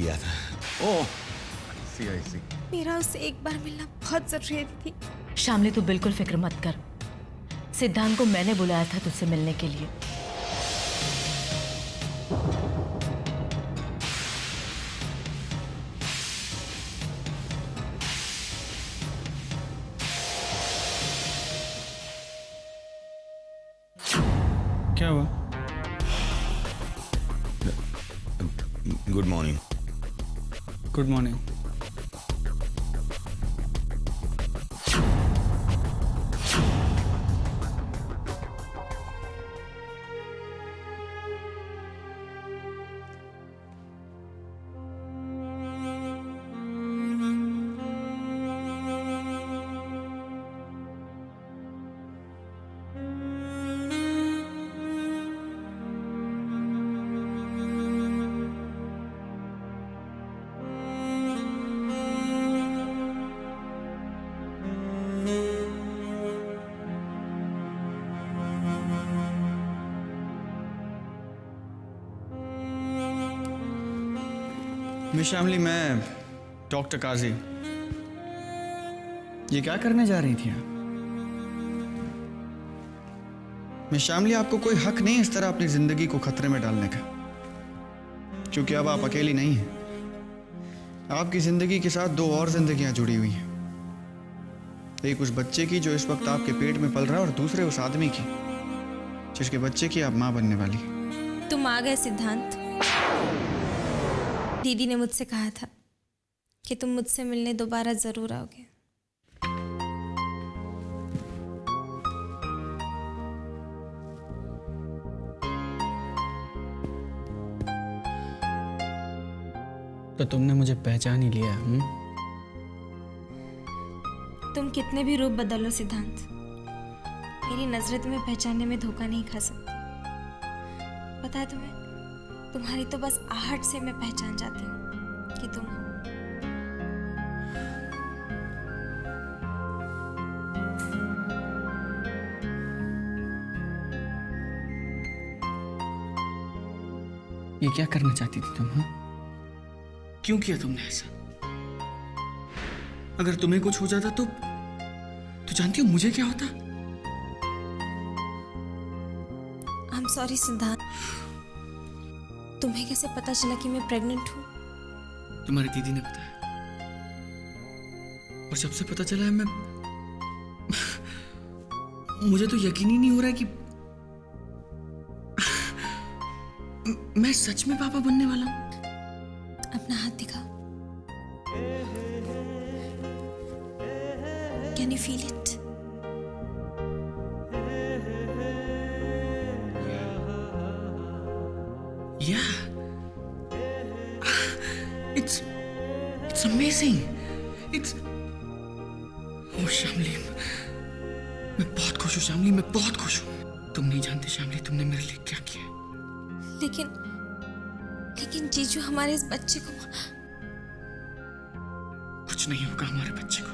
किया था। ओह, आई सी। मेरा उससे एक बार मिलना बहुत जरूरी थी। शामली तू बिल्कुल फिक्र मत कर। सिद्धांत को मैंने बुलाया था तुझसे मिलने के लिए। क्या हुआ? Good morning. Good morning. Miss Shamli, मैं डॉक्टर काजी। ये क्या करने जा रही थी आप? मिस शामली, आपको कोई हक नहीं इस तरह अपनी जिंदगी को खतरे में डालने का, क्योंकि अब आप अकेली नहीं हैं। आपकी जिंदगी के साथ दो और जिंदगियां जुड़ी हुई हैं। एक उस बच्चे की जो इस वक्त आपके पेट में पल रहा है, और दूसरे उस आदमी की जिसके बच्चे की आप मां बनने वाली। तुम आ गए सिद्धांत। दीदी ने मुझसे कहा था कि तुम मुझसे मिलने दोबारा जरूर आओगे। तो तुमने मुझे पहचान ही लिया? तुम कितने भी रूप बदलो सिद्धांत, मेरी नजरें तुम्हें पहचानने में धोखा नहीं खा सकती। पता है तुम्हें, तुम्हारी तो बस आहट से मैं पहचान जाती हूँ कि तुम हो। ये क्या करना चाहती थी तुम? हाँ, क्यों किया तुमने ऐसा? अगर तुम्हें कुछ हो जाता तो जानती हो मुझे क्या होता? आई एम सॉरी सिद्धांत। तुम्हें कैसे पता चला कि मैं प्रेग्नेंट हूँ? तुम्हारी दीदी ने बताया, और जब से पता चला है मुझे तो यकीन ही नहीं हो रहा है कि मैं सच में पापा बनने वाला हूं। अपना हाथ दिखाओ। Can you feel it? Yeah. It's amazing. It's Oh Shamli, मैं बहुत खुश हूँ शामली, मैं बहुत खुश हूँ। तुम नहीं जानते शामली, तुमने मेरे लिए क्या किया है। लेकिन जीजू, हमारे इस बच्चे को कुछ नहीं होगा हमारे बच्चे को।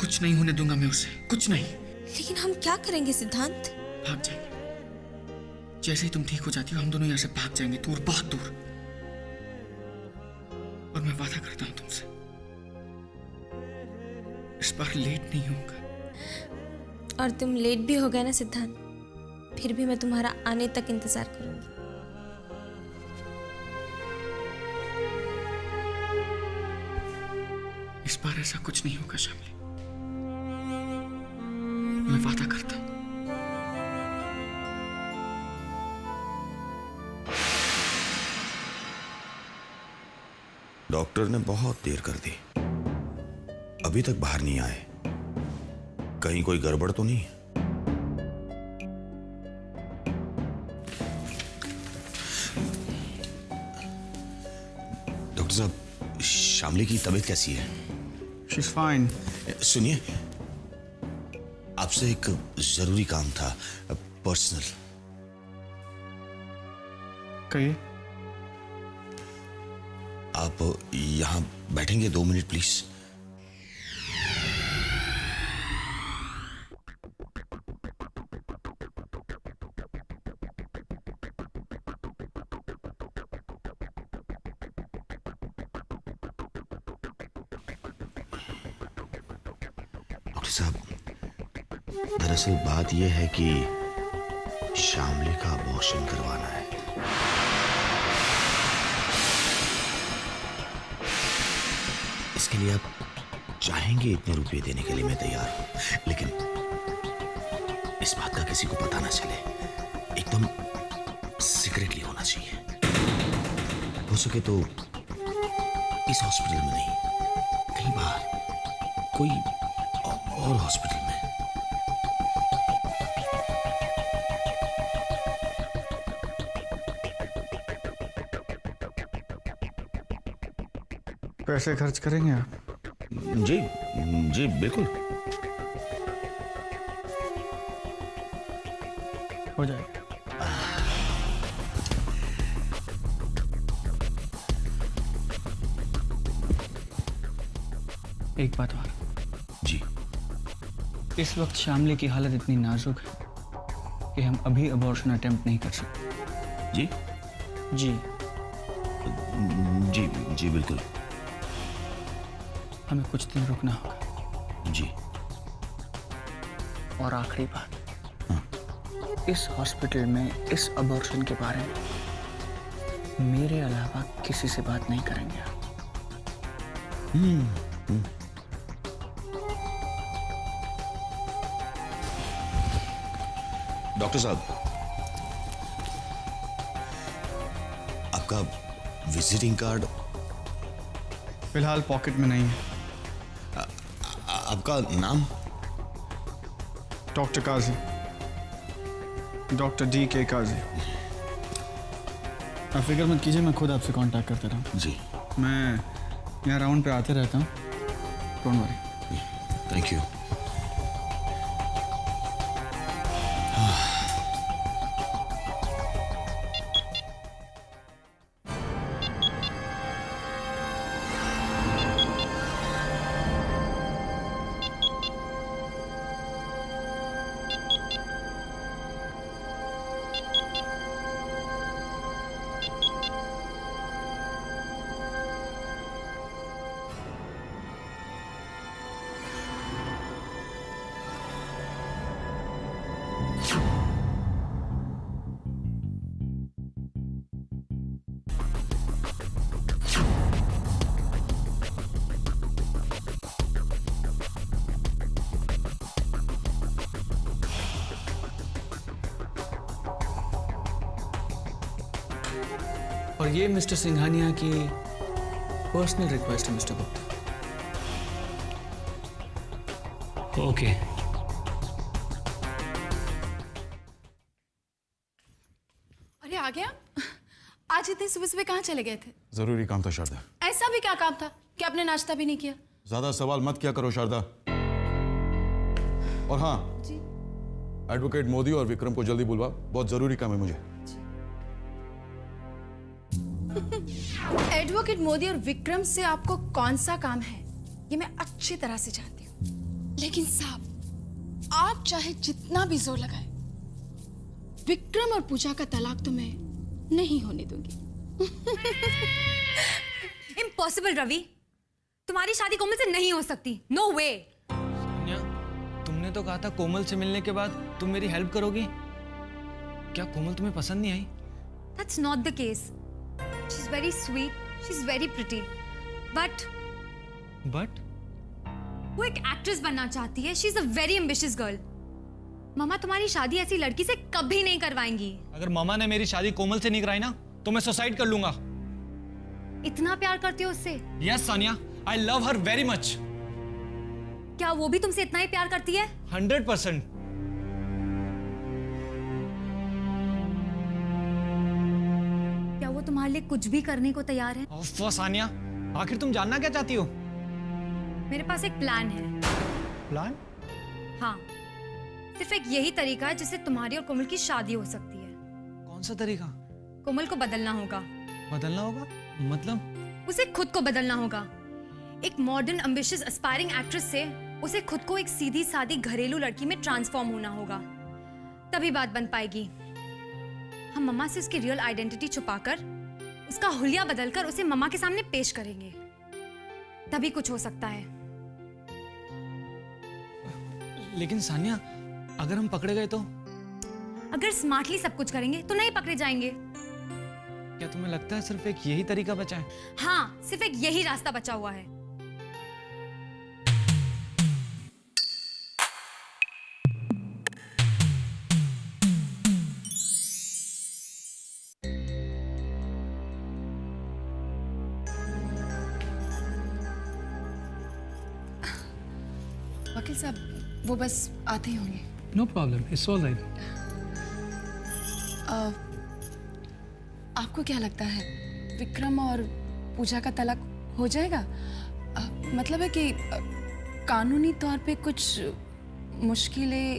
कुछ नहीं होने दूंगा मैं उसे, कुछ नहीं। लेकिन हम क्या करेंगे सिद्धांत? भाग जाएंगे। जैसे ही तुम ठीक हो जाती हो, हम दोनों यहाँ से भाग जाएंगे, दूर, बहुत दूर। और मैं वादा करता हूं तुमसे, इस बार लेट नहीं होगा। और तुम लेट भी हो गए ना सिद्धांत, फिर भी मैं तुम्हारा आने तक इंतजार करूंगी। इस बार ऐसा कुछ नहीं होगा शामली, मैं वादा करता हूं। डॉक्टर ने बहुत देर कर दी, अभी तक बाहर नहीं आए। कहीं कोई गड़बड़ तो नहीं? डॉक्टर साहब, शामली की तबीयत कैसी है? She's fine. सुनिए, आपसे एक जरूरी काम था, पर्सनल। कहिए। आप यहां बैठेंगे 2 मिनट प्लीज? साहब, दरअसल बात यह है कि शामली का अबॉर्शन करवाना है। इसके लिए आप चाहेंगे इतने रुपए देने के लिए मैं तैयार हूं, लेकिन इस बात का किसी को पता ना चले, एकदम सीक्रेटली होना चाहिए। हो सके तो इस हॉस्पिटल में नहीं, कहीं बाहर कोई और हॉस्पिटल में। पैसे खर्च करेंगे आप? जी जी बिल्कुल। हो जाएगा। एक बात और, जी इस वक्त शामली की हालत इतनी नाजुक है कि हम अभी अबॉर्शन अटेम्प्ट नहीं कर सकते। जी जी, जी जी बिल्कुल। हमें कुछ दिन रुकना होगा। जी। और आखिरी बात, इस हॉस्पिटल में इस अबॉर्शन के बारे में मेरे अलावा किसी से बात नहीं करेंगे आप। डॉक्टर साहब, आपका विजिटिंग कार्ड फिलहाल पॉकेट में नहीं है। आपका नाम? डॉक्टर काजी, डॉक्टर DK काजी। आप फिक्र मत कीजिए, मैं खुद आपसे कांटेक्ट करता रहूँ। जी मैं यहाँ राउंड पे आते रहता हूँ, डोंट वरी। Thank you. और ये मिस्टर सिंघानिया की पर्सनल रिक्वेस्ट है मिस्टर गुप्ता। ओके। अरे आ गया? आज इतनी सुबह सुबह कहाँ चले गए थे? जरूरी काम था शारदा। ऐसा भी क्या काम था कि आपने नाश्ता भी नहीं किया? ज्यादा सवाल मत किया करो शारदा। और हाँ जी। एडवोकेट मोदी और विक्रम को जल्दी बुलवा, बहुत जरूरी काम है मुझे। एडवोकेट मोदी और विक्रम से आपको कौन सा काम है ये मैं अच्छी तरह से जानती हूँ, लेकिन साहब आप चाहे जितना भी जोर लगाए, विक्रम और पूजा का तलाक तो मैं नहीं होने दूंगी। इम्पॉसिबल रवि, तुम्हारी शादी कोमल से नहीं हो सकती। नो वे। सोनिया, तुमने तो कहा था कोमल से मिलने के बाद तुम मेरी हेल्प करोगी। क्या कोमल तुम्हें पसंद नहीं आई? That's not the case. She's very sweet. She's very pretty. But वो एक एक्ट्रेस बनना चाहती है। She's a very ambitious girl. मामा तुम्हारी शादी ऐसी लड़की से कभी नहीं करवाएंगी। अगर मामा ने मेरी शादी कोमल से नहीं कराई ना तो मैं सुसाइड कर लूंगा। इतना प्यार करती हो उससे? Yes Sania, I love her very much. क्या वो भी तुमसे इतना ही प्यार करती है? 100%। क्या वो तुम्हारे लिए कुछ भी करने को तैयार है? ऑफ सानिया, आखिर तुम जानना क्या चाहती हो? मेरे पास एक प्लान है। प्लान? हाँ, सिर्फ एक यही तरीका है जिससे तुम्हारी और कोमल की शादी हो सकती है। कौन सा तरीका? कोमल को बदलना होगा। बदलना होगा? मतलब? उसे खुद को बदलना होगा। एक मॉडर्न एम्बिशियस एस्पायरिंग एक्ट्रेस से उसे खुद को एक सीधी सादी घरेलू लड़की में ट्रांसफॉर्म होना होगा, तभी बात बन पाएगी। हम मम्मा से उसकी रियल आइडेंटिटी छुपाकर, उसका हुलिया बदलकर उसे मम्मा के सामने पेश करेंगे, तभी कुछ हो सकता है। लेकिन सानिया, अगर हम पकड़े गए तो? अगर स्मार्टली सब कुछ करेंगे तो नहीं पकड़े जाएंगे। क्या तुम्हें लगता है सिर्फ एक यही तरीका बचा है? हाँ, सिर्फ एक यही रास्ता बचा हुआ है। वकील साहब वो बस आते ही होंगे। No problem. It's all right. आपको क्या लगता है विक्रम और पूजा का तलाक हो जाएगा? मतलब है कि कानूनी तौर पे कुछ मुश्किलें।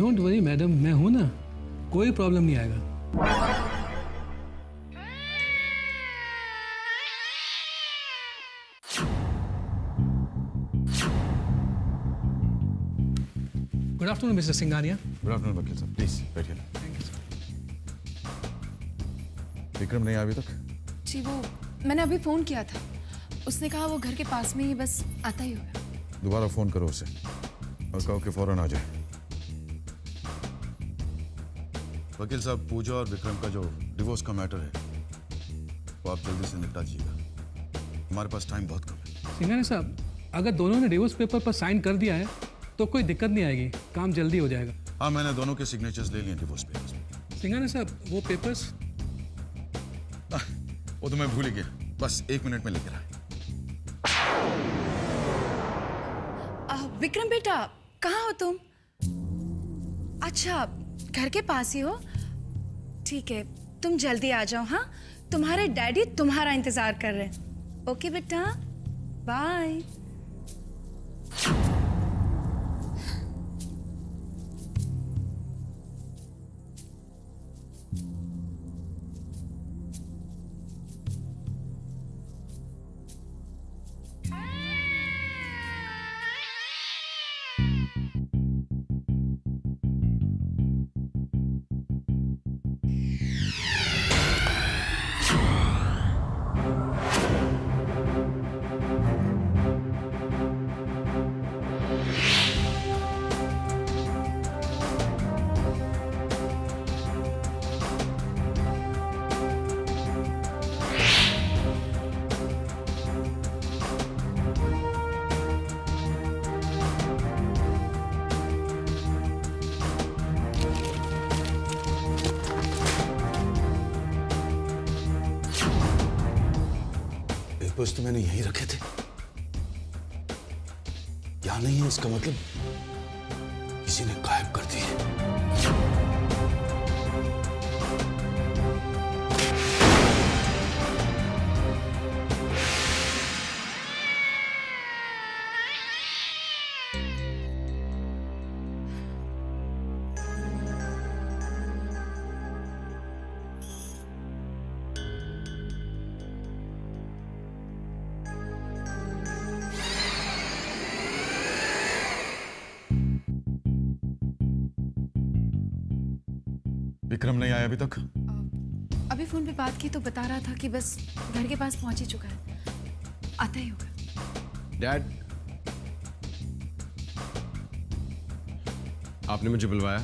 Don't worry, मैडम, मैं हूं ना, कोई प्रॉब्लम नहीं आएगा। Good afternoon, Mr. Singhania. Good afternoon वकील साहब, प्लीज बैठिए। विक्रम नहीं आया अभी तक? जी वो मैंने अभी फोन किया था, उसने कहा वो घर के पास में ही बस आता ही होगा। दोबारा फोन करो उसे और कहो कि फौरन आ जाए। वकील साहब, पूजा और विक्रम का जो डिवोर्स का मैटर है वो आप जल्दी से निपटा दीजिएगा, हमारे पास टाइम बहुत कम है। सिंघानिया साहब, अगर दोनों ने डिवोर्स पेपर पर साइन कर दिया है तो कोई दिक्कत नहीं आएगी, काम जल्दी हो जाएगा। हाँ, मैंने दोनों के सिग्नेचर्स ले लिए डिवोर्स पेपर्स में। सिंघानिया साहब, वो पेपर्स? वो तो मैं भूल ही गया, बस 1 मिनट में लेकर आए। विक्रम बेटा, कहाँ हो तुम? अच्छा, घर के पास ही हो? ठीक है, तुम जल्दी आ जाओ। हाँ, तुम्हारे डैडी तुम्हारा इंतजार कर रहे हैं। ओके बेटा, बाय। पेपर्स तो मैंने यहीं रखे थे, यहाँ नहीं है, इसका मतलब किसी ने गायब कर दिए। विक्रम नहीं आया अभी तक? अभी फोन पे बात की तो बता रहा था कि बस घर के पास पहुंच ही चुका है, आता ही होगा। डैड, आपने मुझे बुलवाया,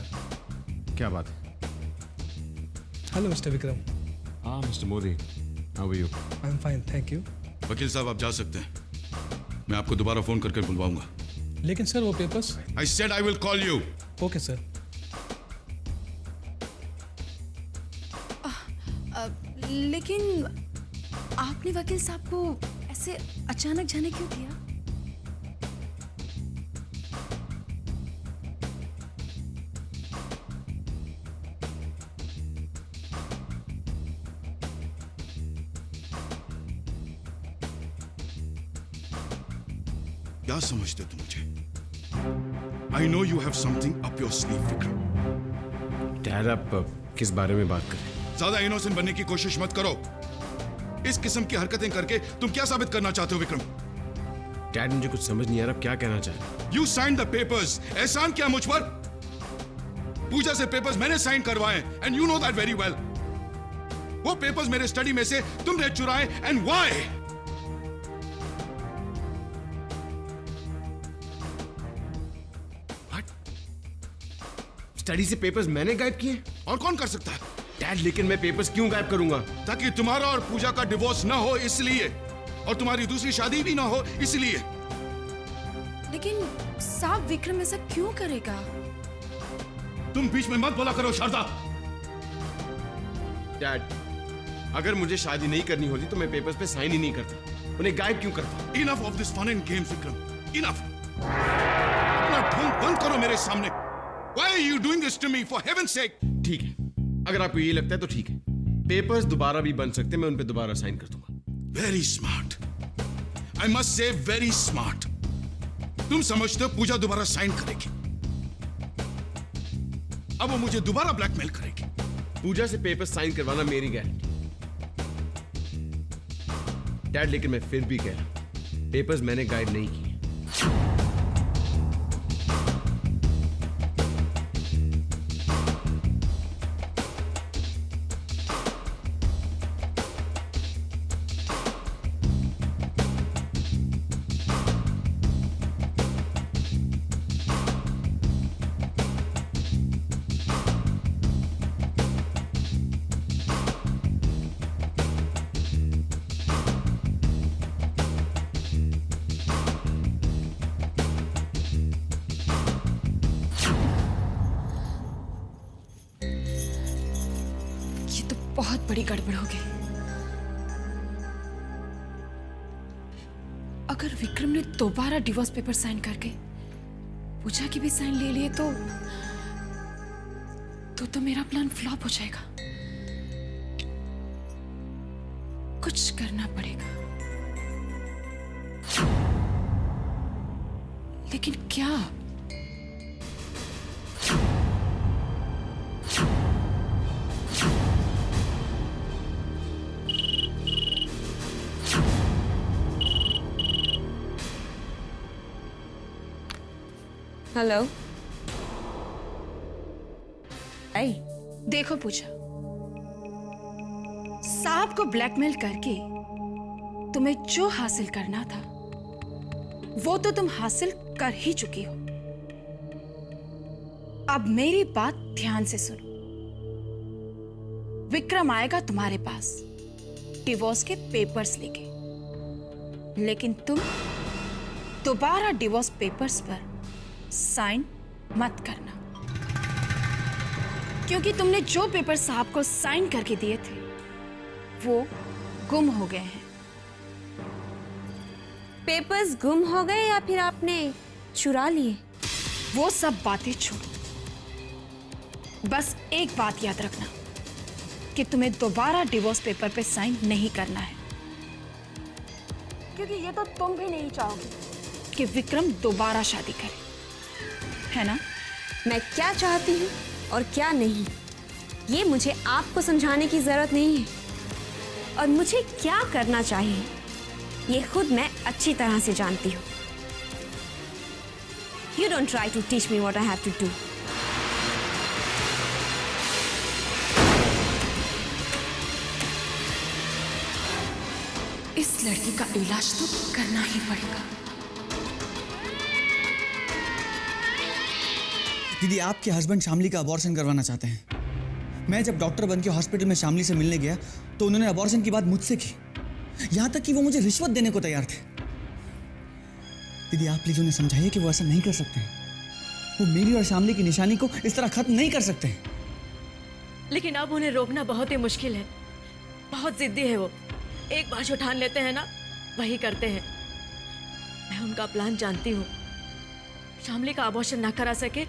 क्या बात है? Hello mister Vikram. हाँ mister Modi, how are you? I am fine, thank you. वकील साहब, आप जा सकते हैं, मैं आपको दोबारा फोन करके बुलवाऊंगा। लेकिन सर वो papers? I said I will call you. Okay sir. लेकिन आपने वकील साहब को ऐसे अचानक जाने क्यों दिया? क्या समझते तुम मुझे? I know you have something up your sleeve Vikram. Dad, आप किस बारे में बात कर रहे हैं? ज्यादा इनोसेंट बनने की कोशिश मत करो। इस किस्म की हरकतें करके तुम क्या साबित करना चाहते हो विक्रम? डैड, मुझे कुछ समझ नहीं आ रहा, आप क्या कहना चाह रहे हैं? You sign the papers. Ehsan क्या मुझ पर? पूजा से पेपर्स मैंने साइन करवाए and you know that very well. वो पेपर्स मेरे स्टडी में से तुमने चुराए एंड व्हाई? स्टडी से पेपर्स मैंने गायब किए? और कौन कर सकता है? डैड, लेकिन मैं पेपर्स क्यों गायब करूंगा? ताकि तुम्हारा और पूजा का डिवोर्स ना हो इसलिए, और तुम्हारी दूसरी शादी भी ना हो इसलिए। लेकिन साहब विक्रम ऐसा क्यों करेगा? तुम बीच में मत बोला करो शारदा। डैड, अगर मुझे शादी नहीं करनी होती तो मैं पेपर्स पे साइन ही नहीं करता, उन्हें गायब क्यों करता? Enough of this fun and games, Vikram. Enough। अपना ढोंग बंद करो मेरे सामने। Why are you doing this to me? For heaven's sake! ठीक है, अगर आपको ये लगता है तो ठीक है। पेपर्स दोबारा भी बन सकते हैं, मैं उन पे दोबारा साइन कर दूंगा। Very smart. I must say very smart. तुम समझते हो पूजा दोबारा साइन करेगी, अब वो मुझे दोबारा ब्लैकमेल करेगी। पूजा से पेपर साइन करवाना मेरी गारंटी। डैड, लेकिन मैं फिर भी कह रहा हूं, पेपर्स मैंने गायब नहीं किए। ये तो बहुत बड़ी गड़बड़ हो गई। अगर विक्रम ने दोबारा डिवोर्स पेपर साइन करके पूजा की भी साइन ले लिए तो मेरा प्लान फ्लॉप हो जाएगा। कुछ करना पड़ेगा, लेकिन क्या? हेलो। देखो पूजा, साहब को ब्लैकमेल करके तुम्हें जो हासिल करना था वो तो तुम हासिल कर ही चुकी हो। अब मेरी बात ध्यान से सुनो। विक्रम आएगा तुम्हारे पास डिवोर्स के पेपर्स लेके, लेकिन तुम दोबारा डिवोर्स पेपर्स पर साइन मत करना, क्योंकि तुमने जो पेपर साहब को साइन करके दिए थे वो गुम हो गए हैं। पेपर्स गुम हो गए या फिर आपने चुरा लिए? वो सब बातें छोड़ो, बस एक बात याद रखना कि तुम्हें दोबारा डिवोर्स पेपर पे साइन नहीं करना है, क्योंकि ये तो तुम भी नहीं चाहोगे कि विक्रम दोबारा शादी करे, है ना? मैं क्या चाहती हूँ और क्या नहीं, ये मुझे आपको समझाने की जरूरत नहीं है, और मुझे क्या करना चाहिए ये खुद मैं अच्छी तरह से जानती हूँ। You don't try to teach me what I have to do. इस लड़की का इलाज तो करना ही पड़ेगा। दीदी, आपके हस्बैंड शामली का अबॉर्शन करवाना चाहते हैं। मैं जब डॉक्टर बन के हॉस्पिटल में शामली से मिलने गया तो उन्होंने अबॉर्शन की बात मुझसे की, यहां तक कि वो मुझे रिश्वत देने को तैयार थे। दीदी, आप प्लीज उन्हें समझाइए कि वो ऐसा नहीं कर सकते। वो मेरी और शामली की निशानी को इस तरह खत्म नहीं कर सकते। लेकिन अब उन्हें रोकना बहुत ही मुश्किल है। बहुत जिद्दी है वो। एक बार जो ठान लेते हैं ना, वही करते हैं। मैं उनका प्लान जानती हूँ। शामली का अबॉर्शन ना करा सके,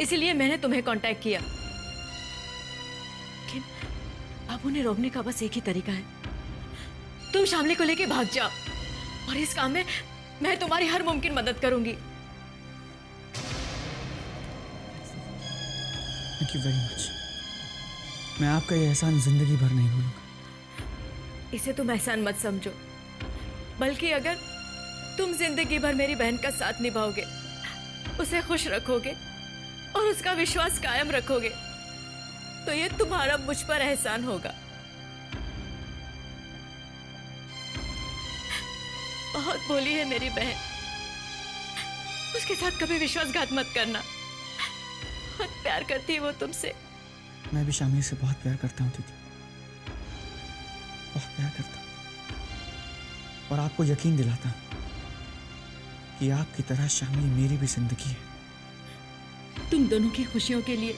इसीलिए मैंने तुम्हें कांटेक्ट किया। लेकिन अब उन्हें रोकने का बस एक ही तरीका है। तुम शामली को लेके भाग जाओ, और इस काम में मैं तुम्हारी हर मुमकिन मदद करूंगी। Thank you very much. मैं आपका ये एहसान जिंदगी भर नहीं भूलूंगा। इसे तुम एहसान मत समझो, बल्कि अगर तुम जिंदगी भर मेरी बहन का साथ निभाओगे, उसे खुश रखोगे और उसका विश्वास कायम रखोगे, तो ये तुम्हारा मुझ पर एहसान होगा। बहुत बोली है मेरी बहन, उसके साथ कभी विश्वासघात मत करना। बहुत प्यार करती है वो तुमसे। मैं भी शामली से बहुत प्यार करता हूँ दीदी, बहुत प्यार करता हूँ। और आपको यकीन दिलाता हूँ कि आपकी तरह शामली मेरी भी जिंदगी है। तुम दोनों की खुशियों के लिए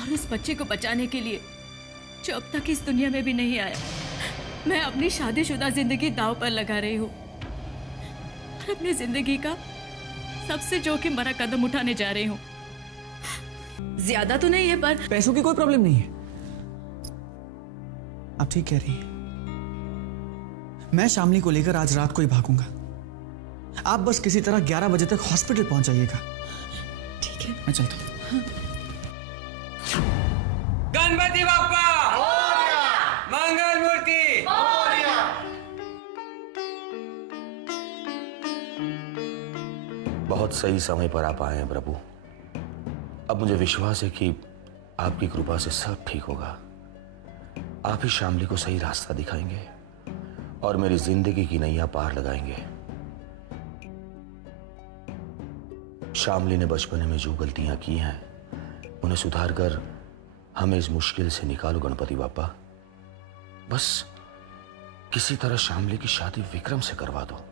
और उस बच्चे को बचाने के लिए जो अब तक इस दुनिया में भी नहीं आया, मैं अपनी शादीशुदा जिंदगी दांव पर लगा रही हूँ और अपनी जिंदगी का सबसे जोखिम भरा कदम उठाने जा रही हूँ। ज्यादा तो नहीं है, पर पैसों की कोई प्रॉब्लम नहीं है। आप ठीक कह रही हैं। मैं शामली को लेकर आज रात को ही भागूंगा। आप बस किसी तरह 11 बजे तक हॉस्पिटल पहुंच जाइएगा। ठीक है, मैं चलता हूँ। गणपति बाप्पा मंगल मूर्ति। बहुत सही समय पर आप आए हैं प्रभु। अब मुझे विश्वास है कि आपकी कृपा से सब ठीक होगा। आप ही शामली को सही रास्ता दिखाएंगे और मेरी जिंदगी की नैया पार लगाएंगे। शामली ने बचपन में जो गलतियां की हैं उन्हें सुधार कर हमें इस मुश्किल से निकालो गणपति बाप्पा। बस किसी तरह शामली की शादी विक्रम से करवा दो।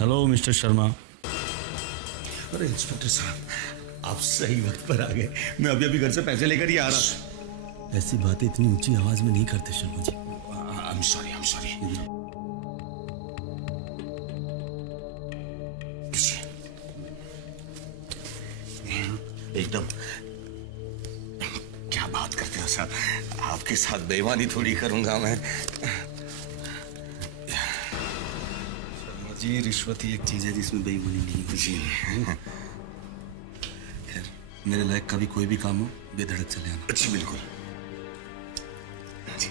Hello mister Sharma. अरे इंस्पेक्टर साहब, आप सही वक्त पर आ गए। मैं अभी अभी घर से पैसे लेकर ही आ रहा। ऐसी बातें इतनी ऊंची आवाज में नहीं करते Sharma ji. I am sorry, I am sorry. एकदम क्या बात करते हो सर, आपके साथ बेईमानी थोड़ी करूंगा मैं। जी रिश्वत ही एक चीज है जिसमें बेईमानी नहीं होती। खैर मेरे लायक का भी कोई भी काम हो बेधड़क चले आना। अच्छी, बिल्कुल जी।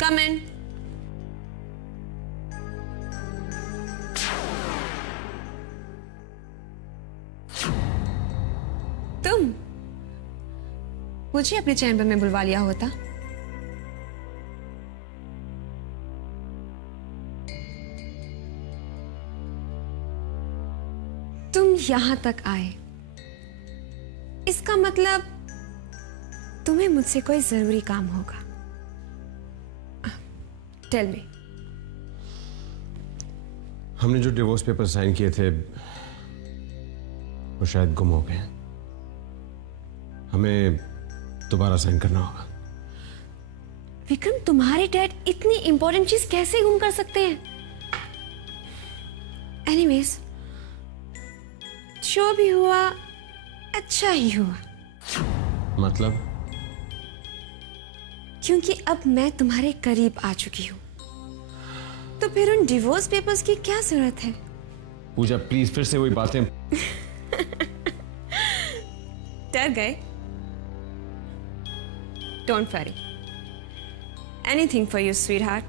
Come in. तुम मुझे अपने चैम्बर में बुलवा लिया होता। तुम यहां तक आए, इसका मतलब तुम्हें मुझसे कोई जरूरी काम होगा। Tell me. हमने जो डिवोर्स पेपर साइन किए थे वो शायद गुम हो गए। हमें दोबारा साइन करना होगा। विक्रम, तुम्हारे डैड इतनी इंपॉर्टेंट चीज कैसे गुम कर सकते हैं? एनीवेज, जो भी हुआ अच्छा ही हुआ। मतलब? क्योंकि अब मैं तुम्हारे करीब आ चुकी हूं, तो फिर उन डिवोर्स पेपर्स की क्या जरूरत है? पूजा प्लीज फिर से वही बातें। डर गए? Don't worry, anything for you sweet heart.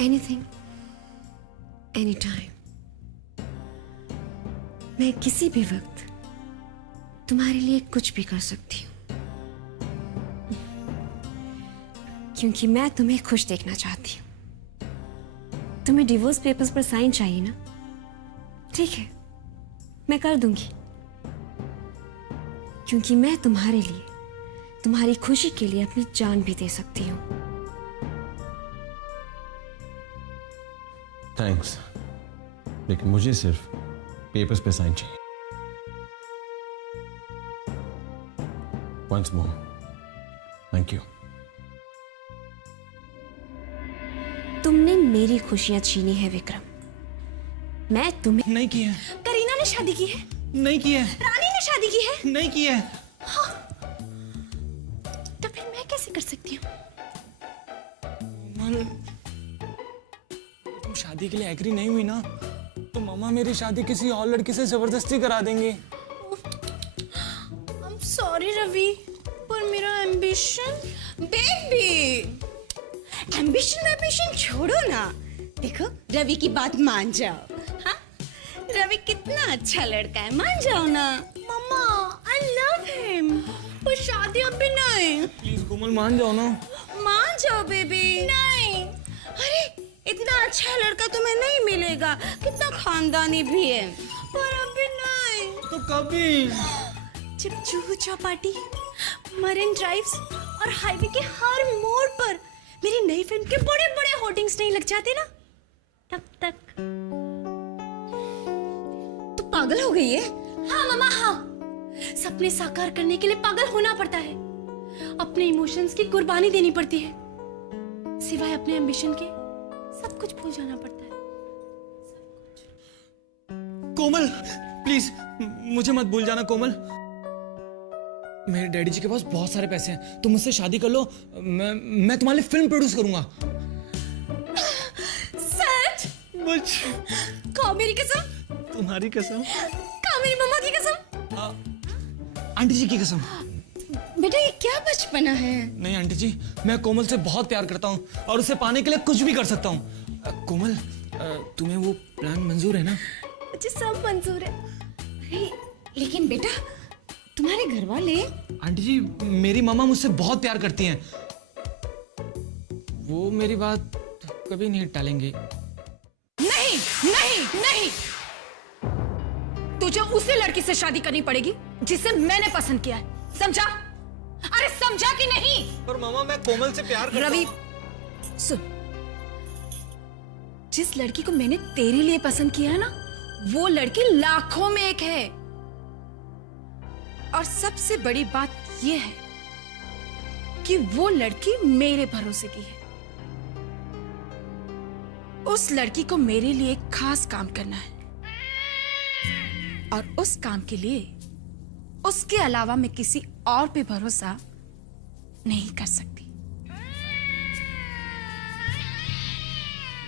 Anything, any time. मैं किसी भी वक्त तुम्हारे लिए कुछ भी कर सकती हूँ, क्योंकि मैं तुम्हें खुश देखना चाहती हूँ। तुम्हें डिवोर्स पेपर्स पर साइन चाहिए ना? ठीक है, मैं कर दूंगी, क्योंकि मैं तुम्हारे लिए, तुम्हारी खुशी के लिए अपनी जान भी दे सकती हूँ। थैंक्स, लेकिन मुझे सिर्फ पेपर्स पे साइन चाहिए। Once more, thank you. तुमने मेरी खुशियां छीनी है विक्रम। मैं तुम्हें नहीं की है, करीना ने शादी की है, नहीं की है, रानी ने शादी की है, नहीं की है। तो फिर मैं कैसे कर सकती हूँ? तुम शादी के लिए एग्री नहीं हुई ना, तो मामा मेरी शादी किसी और लड़की से जबरदस्ती करा देंगे। I'm sorry रवि, पर मेरा एम्बिशन, बेबी, एम्बिशन छोड़ो ना। देखो रवि की बात मान जाओ। हाँ, रवि कितना अच्छा लड़का है, मान जाओ ना। मम्मा, I love him, पर शादी अभी नहीं। प्लीज कोमल मान जाओ ना। मान जाओ बेबी। नहीं, अरे इतना अच्छा लड़का तुम्हें नहीं मिलेगा, कितना खानदानी भी है, पर अभी नहीं। तो कभी? जब जुहू चौपाटी, मरीन ड्राइव्स और हाईवे के हर मोड़ पर मेरी नई फिल्म के बड़े बड़े होर्डिंग्स नहीं लग जाते ना, तब तक। तो पागल हो गई है? हाँ मामा, हाँ। सपने साकार करने के लिए पागल होना पड़ता है, अपने इमोशंस की कुर्बानी देनी पड़ती है, सिवाय अपने एम्बिशन के सब कुछ भूल जाना पड़ता है। कोमल प्लीज मुझे मत भूल जाना कोमल। मेरे डैडी जी के पास बहुत सारे पैसे हैं, तुम मुझसे शादी कर लो, मैं तुम्हारे लिए फिल्म प्रोड्यूस करूंगा। सच? बच। खाओ मेरी कसम। तुम्हारी कसम। खाओ मेरी मम्मा की कसम। आंटी जी की कसम। बेटा ये क्या बचपना है? नहीं आंटी जी, मैं कोमल से बहुत प्यार करता हूँ और उसे पाने के लिए कुछ भी कर सकता हूँ। कोमल, तुम्हें वो प्लान मंजूर है ना? मुझे सब मंजूर है। अरे लेकिन बेटा, तुम्हारे घर वाले? आंटी जी, मेरी मामा मुझसे बहुत प्यार करती हैं, वो मेरी बात कभी नहीं टालेंगी। नहीं नहीं नहीं, तुझे उसी लड़की से शादी करनी पड़ेगी जिसे मैंने पसंद किया है, समझा? अरे समझा कि नहीं? पर मामा मैं कोमल से प्यार करता रवि सुन, जिस लड़की को मैंने तेरे लिए पसंद किया है ना, वो लड़की लाखों में एक है। और सबसे बड़ी बात यह है कि वो लड़की मेरे भरोसे की है। उस लड़की को मेरे लिए एक खास काम करना है, और उस काम के लिए उसके अलावा मैं किसी और पे भरोसा नहीं कर सकती।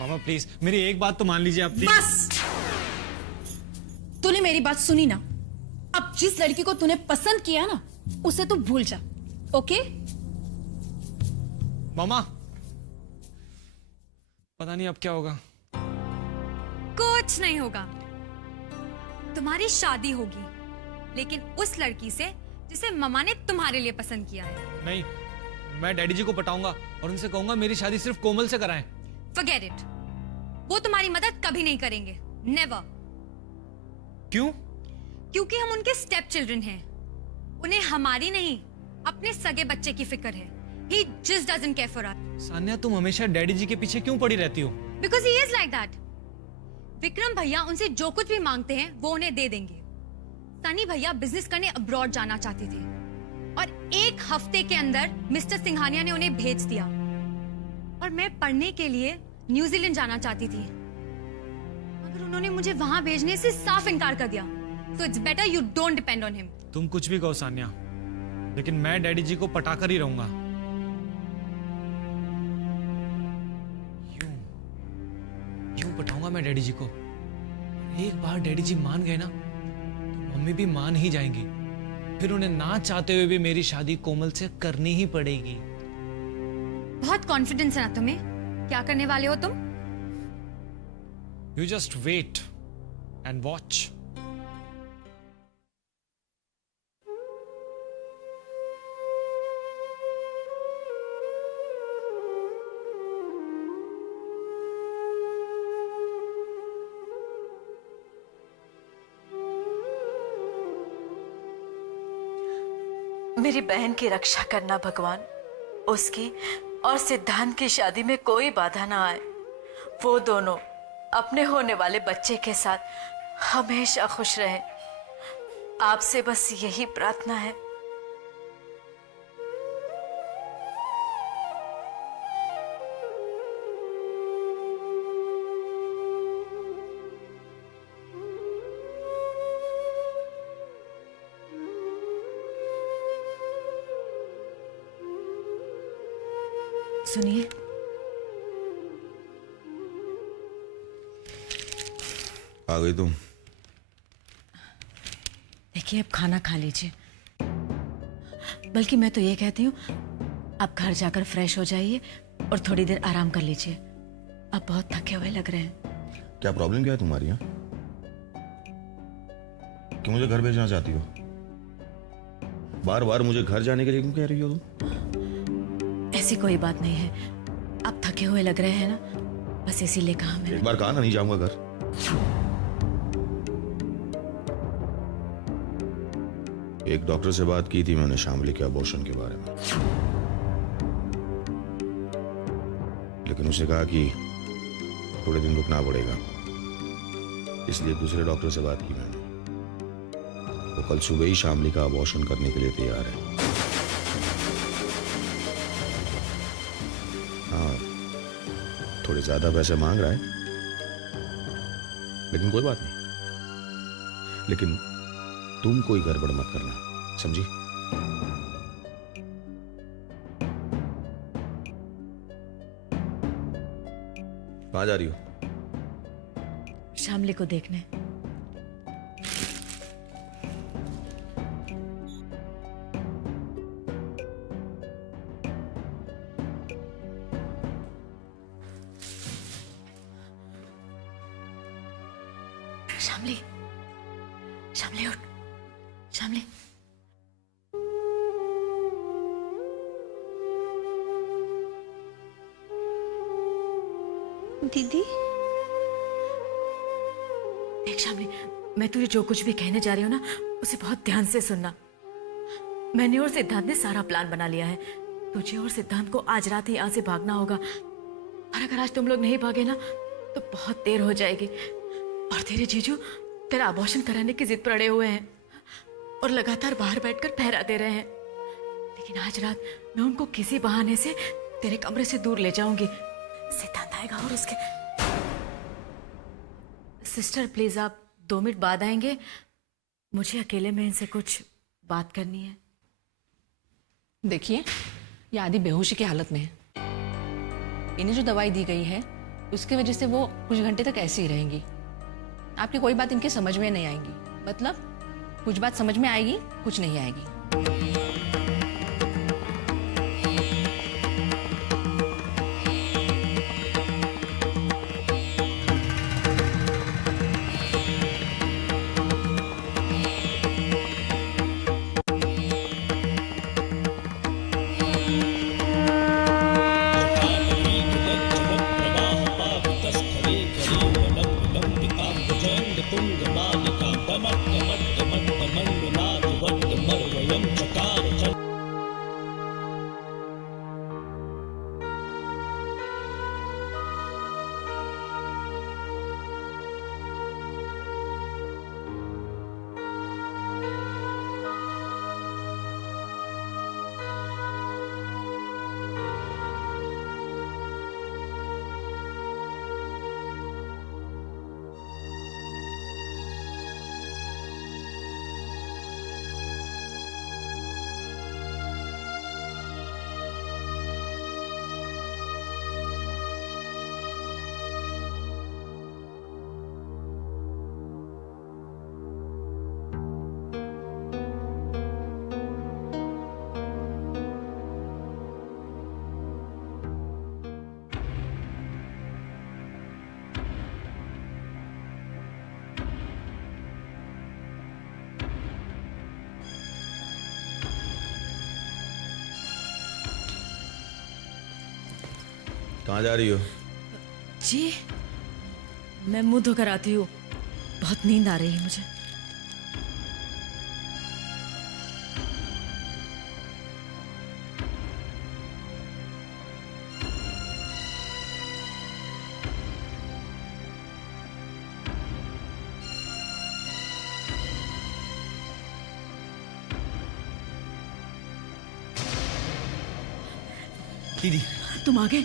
मामा प्लीज मेरी एक बात तो मान लीजिए आप। बस, तूने मेरी बात सुनी ना, अब जिस लड़की को तूने पसंद किया ना, उसे तू भूल जा, ओके? मामा पता नहीं अब क्या होगा। कुछ नहीं होगा, तुम्हारी शादी होगी, लेकिन उस लड़की से जिसे ममा ने तुम्हारे लिए पसंद किया है। नहीं, मैं डैडी जी को पटाऊंगा और उनसे कहूंगा मेरी शादी सिर्फ कोमल से कराएं। Forget it, वो तुम्हारी मदद कभी नहीं करेंगे, नेवर। क्यों? क्योंकि हम उनके स्टेप चिल्ड्रन हैं, उन्हें हमारी नहीं अपने सगे बच्चे की फिक्र है। He just doesn't care for us. Sanya, तुम हमेशा डैडी जी के पीछे क्यों पड़ी रहती हो? Because he is like that. Vikram भैया उनसे जो कुछ भी मांगते हैं वो उन्हें दे देंगे। सनी भैया बिजनेस करने अब्रॉड जाना चाहते थे और एक हफ्ते के अंदर मिस्टर सिंघानिया ने उन्हें भेज दिया, और मैं पढ़ने के लिए न्यूजीलैंड जाना चाहती थी, मगर उन्होंने मुझे वहां भेजने से साफ इनकार कर दिया। So it's better you don't depend on him. तुम कुछ भी कहो सान्या, लेकिन मैं डैडी जी को पटाकर ही रहूंगा। यूं पटाऊंगा मैं डैडी जी को। एक बार डैडी जी मान गए ना, तो मम्मी भी मान ही जाएंगी, फिर उन्हें ना चाहते हुए भी मेरी शादी कोमल से करनी ही पड़ेगी। बहुत कॉन्फिडेंस है ना तुम्हें? क्या करने वाले हो तुम? You just wait and watch. मेरी बहन की रक्षा करना भगवान, उसकी और सिद्धांत की शादी में कोई बाधा ना आए। वो दोनों अपने होने वाले बच्चे के साथ हमेशा खुश रहें। आपसे बस यही प्रार्थना है। सुनिए, आ गई तुम? देखिए अब खाना खा लीजिए। बल्कि मैं तो ये कहती हूँ, आप घर जाकर फ्रेश हो जाइए और थोड़ी देर आराम कर लीजिए। आप बहुत थके हुए लग रहे हैं। क्या प्रॉब्लम क्या है तुम्हारी? यहाँ कि मुझे घर भेजना चाहती हो? बार बार मुझे घर जाने के लिए क्यों कह रही हो तुम? ऐसी कोई बात नहीं है, आप थके हुए लग रहे हैं ना, बस इसीलिए कहा मैंने। एक बार कहा ना नहीं जाऊंगा घर। एक डॉक्टर से बात की थी मैंने शामली के अबॉर्शन के बारे में, लेकिन उसे कहा कि थोड़े दिन रुकना पड़ेगा, इसलिए दूसरे डॉक्टर से बात की मैंने। वो कल सुबह ही शामली का अबॉर्शन करने के लिए तैयार है। हाँ, थोड़े ज्यादा पैसे मांग रहा है, लेकिन कोई बात नहीं। लेकिन तुम कोई गड़बड़ मत करना, समझी? कहाँ जा रही हो? शामली को देखने। शामली, शामली उठ, शामली। दीदी, देख शामली, मैं तुझे जो कुछ भी कहने जा रही हूँ ना, उसे बहुत ध्यान से सुनना। मैंने और सिद्धांत ने सारा प्लान बना लिया है। तुझे और सिद्धांत को आज रात ही यहाँ से भागना होगा, और अगर आज तुम लोग नहीं भागे ना तो बहुत देर हो जाएगी। और तेरे जीजू तेरा अबॉर्शन कराने की जिद पर अड़े हुए हैं और लगातार बाहर बैठकर पहरा दे रहे हैं। लेकिन आज रात मैं उनको किसी बहाने से तेरे कमरे से दूर ले जाऊंगी। सिद्धांत आएगा और उसके... सिस्टर प्लीज, आप 2 मिनट बाद आएंगे? मुझे अकेले में इनसे कुछ बात करनी है। देखिए, ये आदि बेहोशी की हालत में है। इन्हें जो दवाई दी गई है उसकी वजह से वो कुछ घंटे तक ऐसे ही रहेंगी। आपकी कोई बात इनके समझ में नहीं आएगी। मतलब कुछ बात समझ में आएगी, कुछ नहीं आएगी। कहाँ जा रही हो? जी, मैं मुंह धोकर आती हूँ, बहुत नींद आ रही है मुझे। दीदी, तुम आ गए।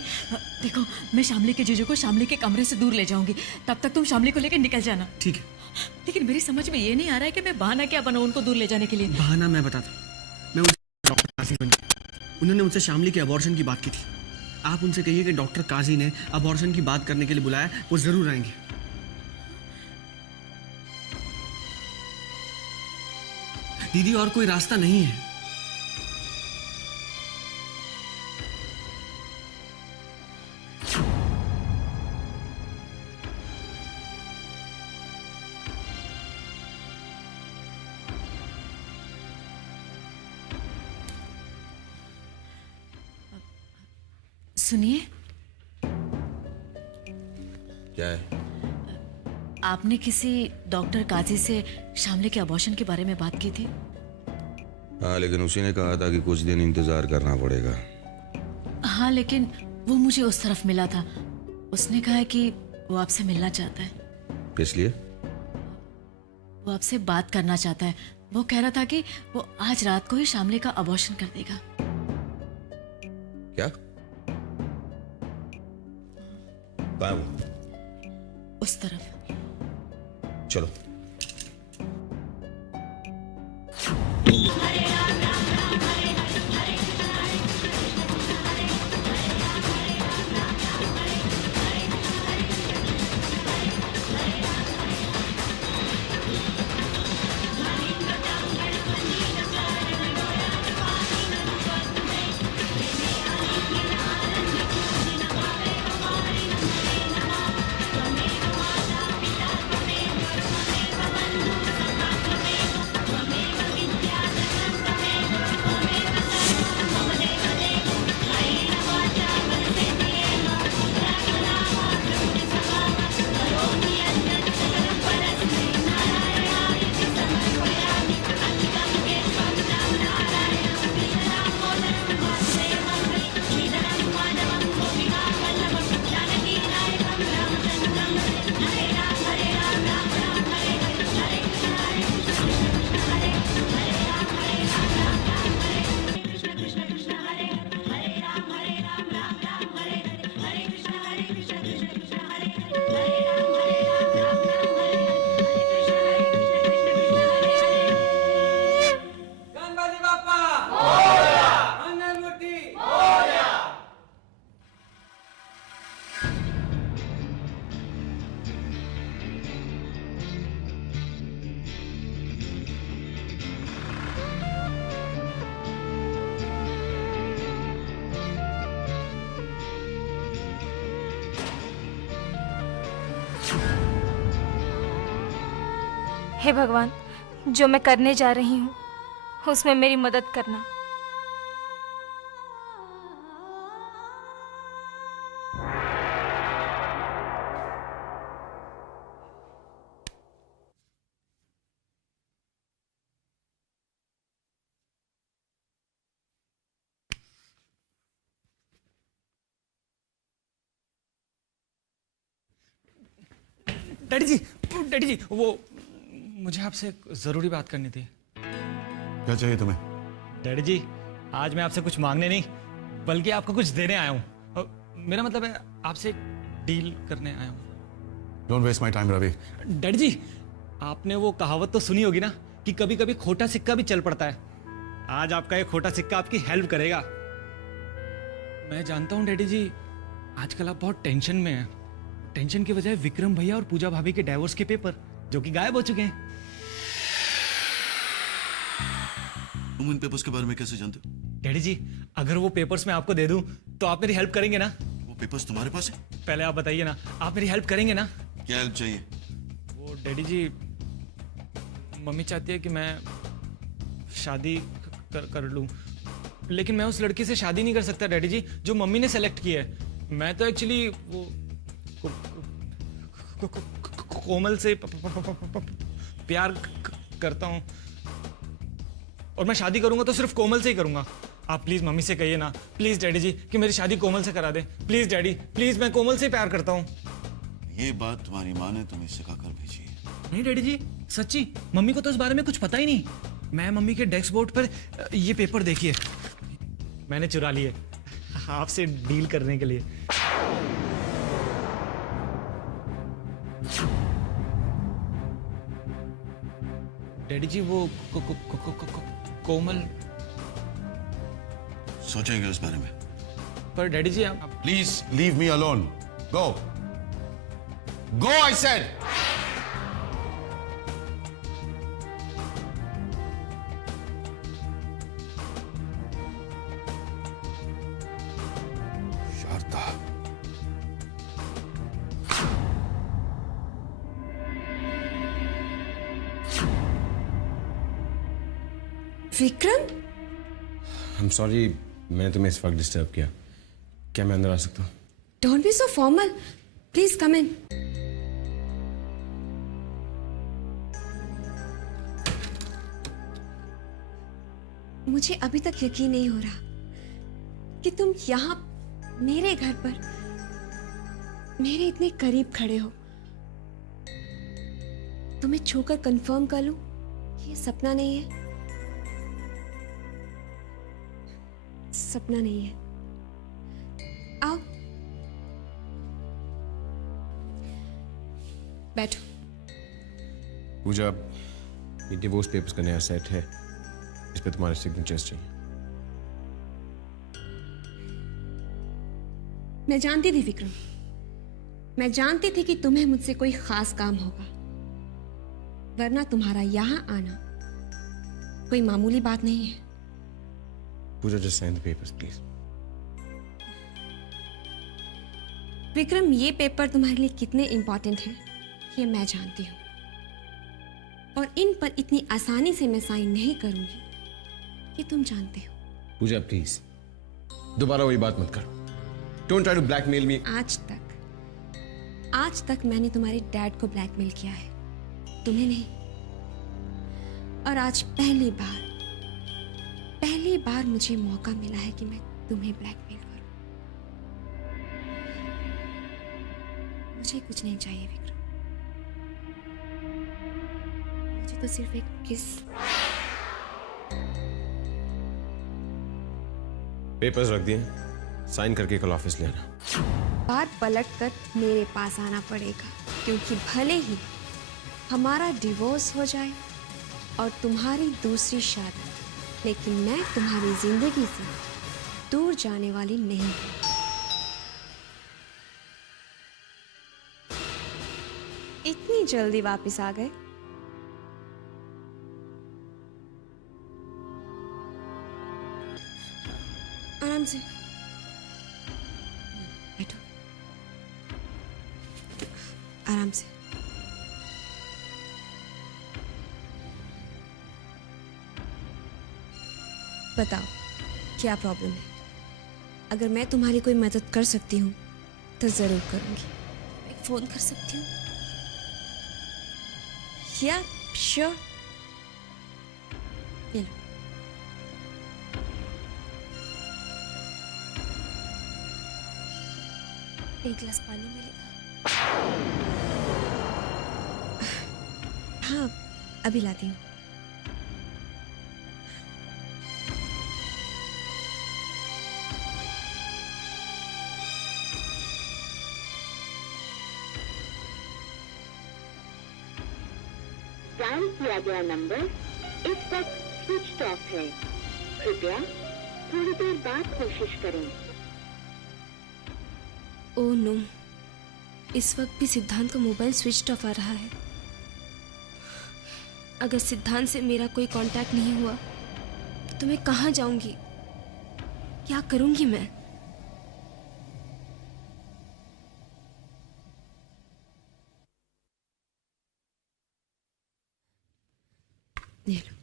देखो, मैं शामली के जीजू को शामली के कमरे से दूर ले जाऊंगी, तब तक तुम शामली को लेकर निकल जाना। ठीक है। लेकिन मेरी समझ में ये नहीं आ रहा है कि मैं बहाना क्या बनाऊं उनको दूर ले जाने के लिए। बहाना मैं बताता हूं। मैं उनसे डॉक्टर कासिम बन गया। उन्होंने मुझसे शामली के अबॉर्शन की बात की थी। आप उनसे कहिए कि डॉक्टर काजी ने अबॉर्शन की बात करने के लिए बुलाया, वो जरूर आएंगे। दीदी और कोई रास्ता नहीं है। सुनिए, क्या है? आपने किसी डॉक्टर काजी से शामली के अबॉर्शन के बारे में बात की थी? हाँ, लेकिन उसी ने कहा था कि कुछ दिन इंतजार करना पड़ेगा। हाँ, लेकिन वो मुझे उस तरफ मिला था। उसने कहा है कि वो आपसे मिलना चाहता है। किस लिए? वो आपसे बात करना चाहता है। वो कह रहा था कि वो आज रात को ही शामली का अबॉर्शन कर देगा। क्या? कहाँ है वो? उस तरफ। चलो। हे भगवान, जो मैं करने जा रही हूँ उसमें मेरी मदद करना। डैडी जी, वो मुझे आपसे जरूरी बात करनी थी। क्या चाहिए तुम्हें? डैडी जी, आज मैं आपसे कुछ मांगने नहीं बल्कि आपको कुछ देने आया हूँ। मेरा मतलब है आपसे एक डील करने आया हूँ। Don't waste my time Ravi. Daddy जी, आपने वो कहावत तो सुनी होगी ना कि कभी कभी खोटा सिक्का भी चल पड़ता है। आज आपका ये खोटा सिक्का आपकी हेल्प करेगा। मैं जानता हूँ डैडी जी, आजकल आप बहुत टेंशन में हैं। टेंशन की वजह विक्रम भैया और पूजा भाभी के डाइवोर्स के पेपर जो कि गायब हो चुके हैं। तुम इन पेपर्स के बारे में कैसे जानते हो? डैडी जी, अगर वो पेपर्स मैं आपको दे दूं तो आप मेरी हेल्प करेंगे ना? वो पेपर्स तुम्हारे पास है? पहले आप बताइए ना, आप मेरी हेल्प करेंगे ना? क्या हेल्प चाहिए? वो डैडी जी, मम्मी चाहती है कि मैं शादी कर लूं, लेकिन मैं उस लड़की से शादी नहीं कर सकता डैडी जी जो मम्मी ने सेलेक्ट की है। मैं तो एक्चुअली वो कोमल से प्यार करता हूं और मैं शादी करूंगा तो सिर्फ कोमल से ही करूंगा। आप प्लीज मम्मी से कहिए ना, प्लीज डैडी जी, कि मेरी शादी कोमल से करा दे। प्लीज डैडी, प्लीज, मैं कोमल से प्यार करता हूं। ये बात तुम्हारी माँ ने तुम्हें सिखाकर भेजी है? नहीं डैडी जी, सच्ची, मम्मी को तो इस बारे में कुछ पता ही नहीं। मैं मम्मी के डेस्क बोर्ड पर ये पेपर देखिए मैंने चुरा लिए आपसे डील करने के लिए। डैडी जी, वो कोमल। सोचेंगे उस बारे में। पर डैडी जी आप please leave me alone. Go. Go I said. Sharda. Vikram, I am sorry, मैंने तुम्हें इस वक्त डिस्टर्ब किया. क्या मैं अंदर आ सकता हूँ? Don't be so formal. Please come in. मुझे अभी तक यकीन नहीं हो रहा कि तुम यहां मेरे घर पर मेरे इतने करीब खड़े हो. तुम्हें छूकर कंफर्म कर लूं कि ये सपना नहीं है. सपना नहीं है. आओ बैठो. पूजा, ये डिवोर्स पेपर्स का नया सेट है, इस पे तुम्हारे सिग्नेचर्स चाहिए. मैं जानती थी विक्रम, मैं जानती थी कि तुम्हें मुझसे कोई खास काम होगा, वरना तुम्हारा यहां आना कोई मामूली बात नहीं है. Pooja, just sign the papers please. Vikram, ये पेपर तुम्हारे लिए कितने इंपॉर्टेंट हैं ये मैं जानती हूं, और इन पर इतनी आसानी से मैं साइन नहीं करूंगी ये तुम जानते हो. पूजा प्लीज, दोबारा वही बात मत करो. डोंट ट्राई टू ब्लैकमेल मी. आज तक मैंने तुम्हारे डैड को ब्लैकमेल किया है, तुम्हें नहीं. और आज पहली बार मुझे मौका मिला है कि मैं तुम्हें ब्लैकमेल करूं. मुझे कुछ नहीं चाहिए विक्रम, मुझे तो सिर्फ एक किस. पेपर्स रख दिए, साइन करके कल ऑफिस ले आना. बार पलट कर मेरे पास आना पड़ेगा, क्योंकि भले ही हमारा डिवोर्स हो जाए और तुम्हारी दूसरी शादी, लेकिन मैं तुम्हारी जिंदगी से दूर जाने वाली नहीं हूं. इतनी जल्दी वापस आ गए? आराम से बैठो, आराम से. बताओ क्या प्रॉब्लम है? अगर मैं तुम्हारी कोई मदद कर सकती हूँ तो जरूर करूंगी. एक फोन कर सकती हूँ? या श्योर. ये लो. एक गिलास पानी मिलेगा? हाँ, अभी लाती हूँ. डायल किया गया नंबर इस वक्त स्विच ऑफ है. कृपया थोड़ी देर बाद कोशिश करें. ओह नो, इस वक्त भी सिद्धांत का मोबाइल स्विच ऑफ आ रहा है. अगर सिद्धांत से मेरा कोई कांटेक्ट नहीं हुआ तो मैं कहाँ जाऊंगी, क्या करूंगी मैं? ये लो.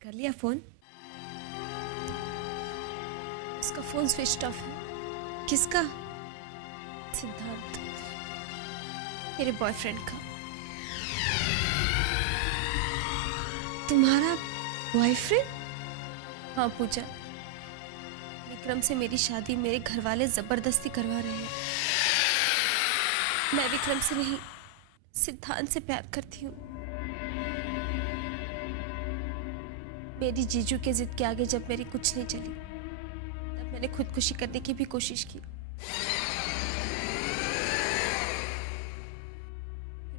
कर लिया फोन? उसका फोन स्विच ऑफ है. किसका? सिद्धांत, मेरे बॉयफ्रेंड का. तुम्हारा बॉयफ्रेंड? हाँ पूजा, विक्रम से मेरी शादी मेरे घर वाले जबरदस्ती करवा रहे हैं. मैं विक्रम से नहीं, सिद्धांत से प्यार करती हूँ. मेरी जीजू के जिद के आगे जब मेरी कुछ नहीं चली, तब मैंने खुदकुशी करने की भी कोशिश की.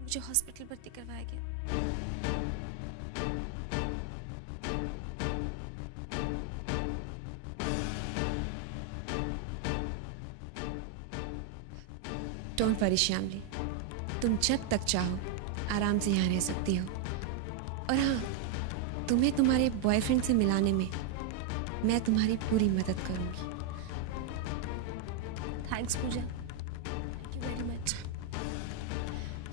मुझे हॉस्पिटल भर्ती करवाया गया. डोंट वरी श्यामली, तुम जब तक चाहो आराम से यहाँ रह सकती हो। और हाँ, तुम्हें तुम्हारे बॉयफ्रेंड से मिलाने में मैं तुम्हारी पूरी मदद करूँगी। Thanks Pooja, thank you very much.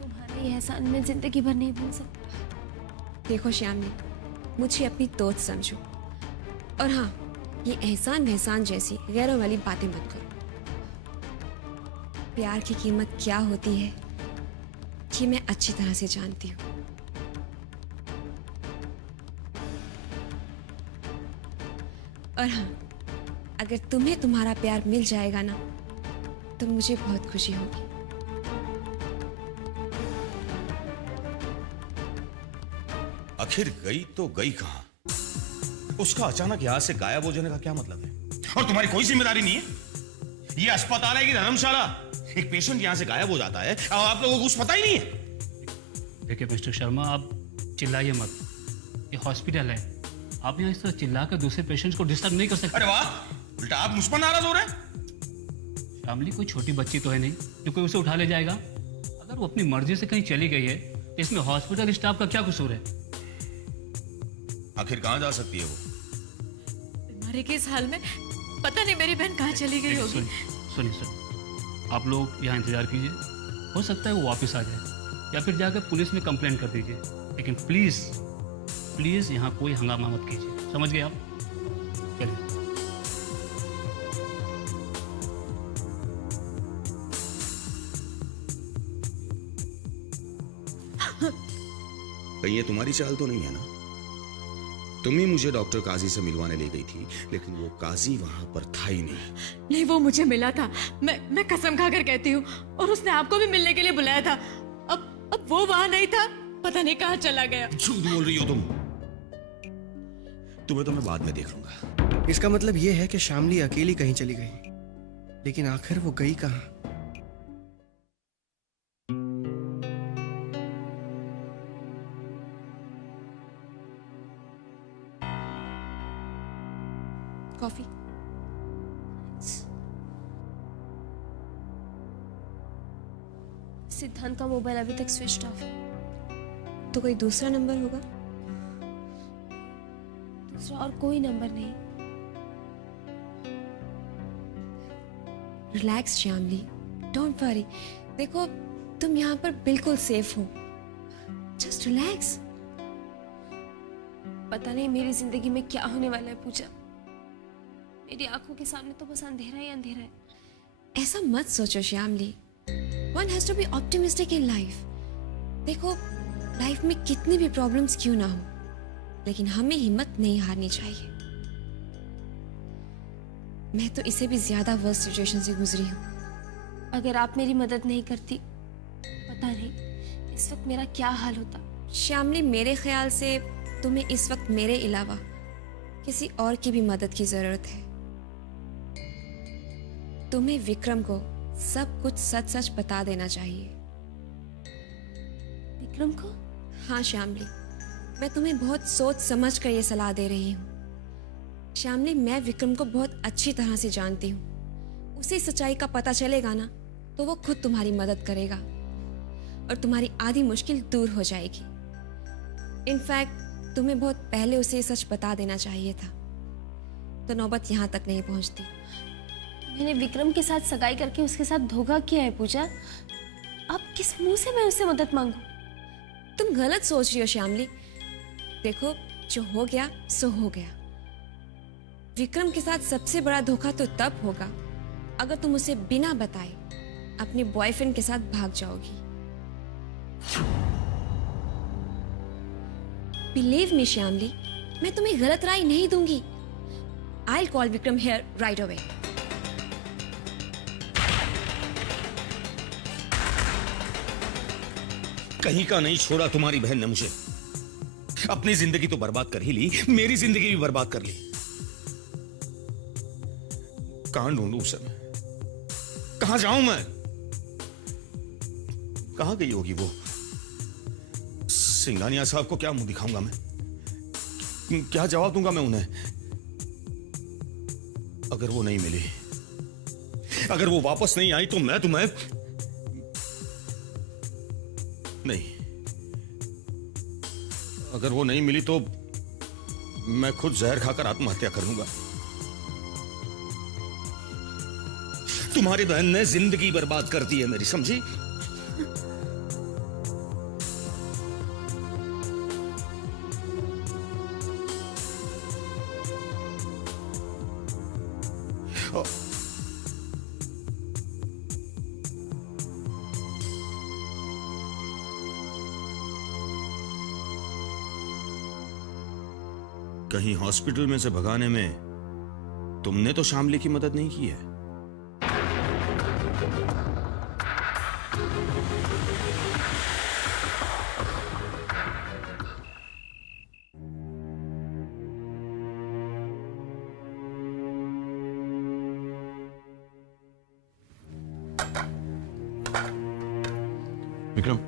तुम्हारा ये एहसान मैं जिंदगी भर नहीं भूल सकती। देखो श्यामली, मुझे अपनी दोस्त समझो, और हाँ, ये एहसान वहसान जैसी गैरों वाली बातें मत करो। प्यार की कीमत क्या होती है ये मैं अच्छी तरह से जानती हूँ। और हाँ, अगर तुम्हें तुम्हारा प्यार मिल जाएगा ना, तो मुझे बहुत खुशी होगी। आखिर गई तो गई कहां? उसका अचानक यहां से गायब हो जाने का क्या मतलब है? और तुम्हारी कोई जिम्मेदारी नहीं है? ये अस्पताल है कि धर्मशाला? एक पेशेंट यहां से गायब हो जाता है और आप लोगों को कुछ पता ही नहीं है। देखिए मिस्टर शर्मा, आप चिल्लाइए मत, ये हॉस्पिटल है। आप यहाँ इस तरह चिल्ला कर दूसरे पेशेंट्स को डिस्टर्ब नहीं कर सकते। अरे वाह, उल्टा आप मुझ पर नाराज हो रहे हैं। फैमिली कोई छोटी बच्ची तो है नहीं जो कोई उसे उठा ले जाएगा। अगर वो अपनी मर्जी से कहीं चली गई है तो इसमें हॉस्पिटल स्टाफ का क्या कसूर है? आखिर कहां जा सकती है वो? बीमारी के इस हाल में पता नहीं मेरी बहन कहाँ चली गई होगी। सुनिए, आप लोग यहाँ इंतजार कीजिए, हो सकता है वो वापस आ जाए, या फिर जाकर पुलिस में कंप्लेंट कर दीजिए। लेकिन प्लीज प्लीज यहाँ कोई हंगामा मत कीजिए, समझ गए आप? चलिए। कहीं ये तुम्हारी चाल तो नहीं है ना? तुम ही मुझे डॉक्टर काजी से मिलवाने ले गई थी, लेकिन वो काजी वहां पर था ही नहीं। नहीं, वो मुझे मिला था। मैं कसम खाकर कहती हूँ, और उसने आपको भी मिलने के लिए बुलाया था। अब वो वहां नहीं था, पता नहीं कहाँ चला गया। झूठ बोल रही हो तुम। तुम्हें तो मैं बाद में देख लूंगा। इसका मतलब ये है कि शामली अकेली कहीं चली गई, लेकिन आखिर वो गई कहाँ? कॉफी। सिद्धांत का मोबाइल अभी तक स्विच ऑफ है। तो कोई दूसरा नंबर होगा? दूसरा और कोई नंबर नहीं। Relax Shyamali, don't worry. देखो, तुम यहाँ पर बिल्कुल सेफ हो। Just relax. पता नहीं मेरी जिंदगी में क्या होने वाला है पूजा। मेरी आंखों के सामने तो बस अंधेरा ही अंधेरा है। ऐसा मत सोचो श्यामली। One has to be optimistic in life. देखो, लाइफ में कितनी भी प्रॉब्लम्स क्यों ना हो, लेकिन हमें हिम्मत नहीं हारनी चाहिए। मैं तो इससे भी ज्यादा वर्स्ट सिचुएशन से गुजरी हूँ। अगर आप मेरी मदद नहीं करती, पता नहीं इस वक्त मेरा क्या हाल होता। श्यामली, मेरे ख्याल से तुम्हें इस वक्त मेरे अलावा किसी और की भी मदद की जरूरत है। तुम्हें विक्रम को सब कुछ सच सच बता देना चाहिए। विक्रम को? हाँ श्यामली, मैं तुम्हें बहुत सोच समझ कर ये सलाह दे रही हूँ। श्यामली, मैं विक्रम को बहुत अच्छी तरह से जानती हूँ। उसे सच्चाई का पता चलेगा ना, तो वो खुद तुम्हारी मदद करेगा और तुम्हारी आधी मुश्किल दूर हो जाएगी। इनफैक्ट तुम्हें बहुत पहले उसे ये सच बता देना चाहिए था, तो नौबत यहाँ तक नहीं पहुँचती। मैंने विक्रम के साथ सगाई करके उसके साथ धोखा किया है पूजा। अब किस मुंह से मैं उससे मदद मांगू? तुम गलत सोच रही हो श्यामली। देखो, जो हो गया सो हो गया। विक्रम के साथ सबसे बड़ा धोखा तो तब होगा अगर तुम उसे बिना बताए अपने बॉयफ्रेंड के साथ भाग जाओगी। बिलीव मी श्यामली, मैं तुम्हें गलत राय नहीं दूंगी। I call Vikram here right away. कहीं का नहीं छोड़ा तुम्हारी बहन ने मुझे। अपनी जिंदगी तो बर्बाद कर ही ली, मेरी जिंदगी भी बर्बाद कर ली। कहां ढूंढूं उसे मैं? कहां जाऊं मैं? कहां गई होगी वो? सिंघानिया साहब को क्या मुंह दिखाऊंगा मैं? क्या जवाब दूंगा मैं उन्हें? अगर वो नहीं मिली, अगर वो वापस नहीं आई, तो मैं तुम्हें नहीं, अगर वो नहीं मिली तो मैं खुद जहर खाकर आत्महत्या कर लूंगा। तुम्हारी बहन ने जिंदगी बर्बाद कर दी है मेरी, समझी? कहीं हॉस्पिटल में से भगाने में तुमने तो शामली की मदद नहीं की है? विक्रम,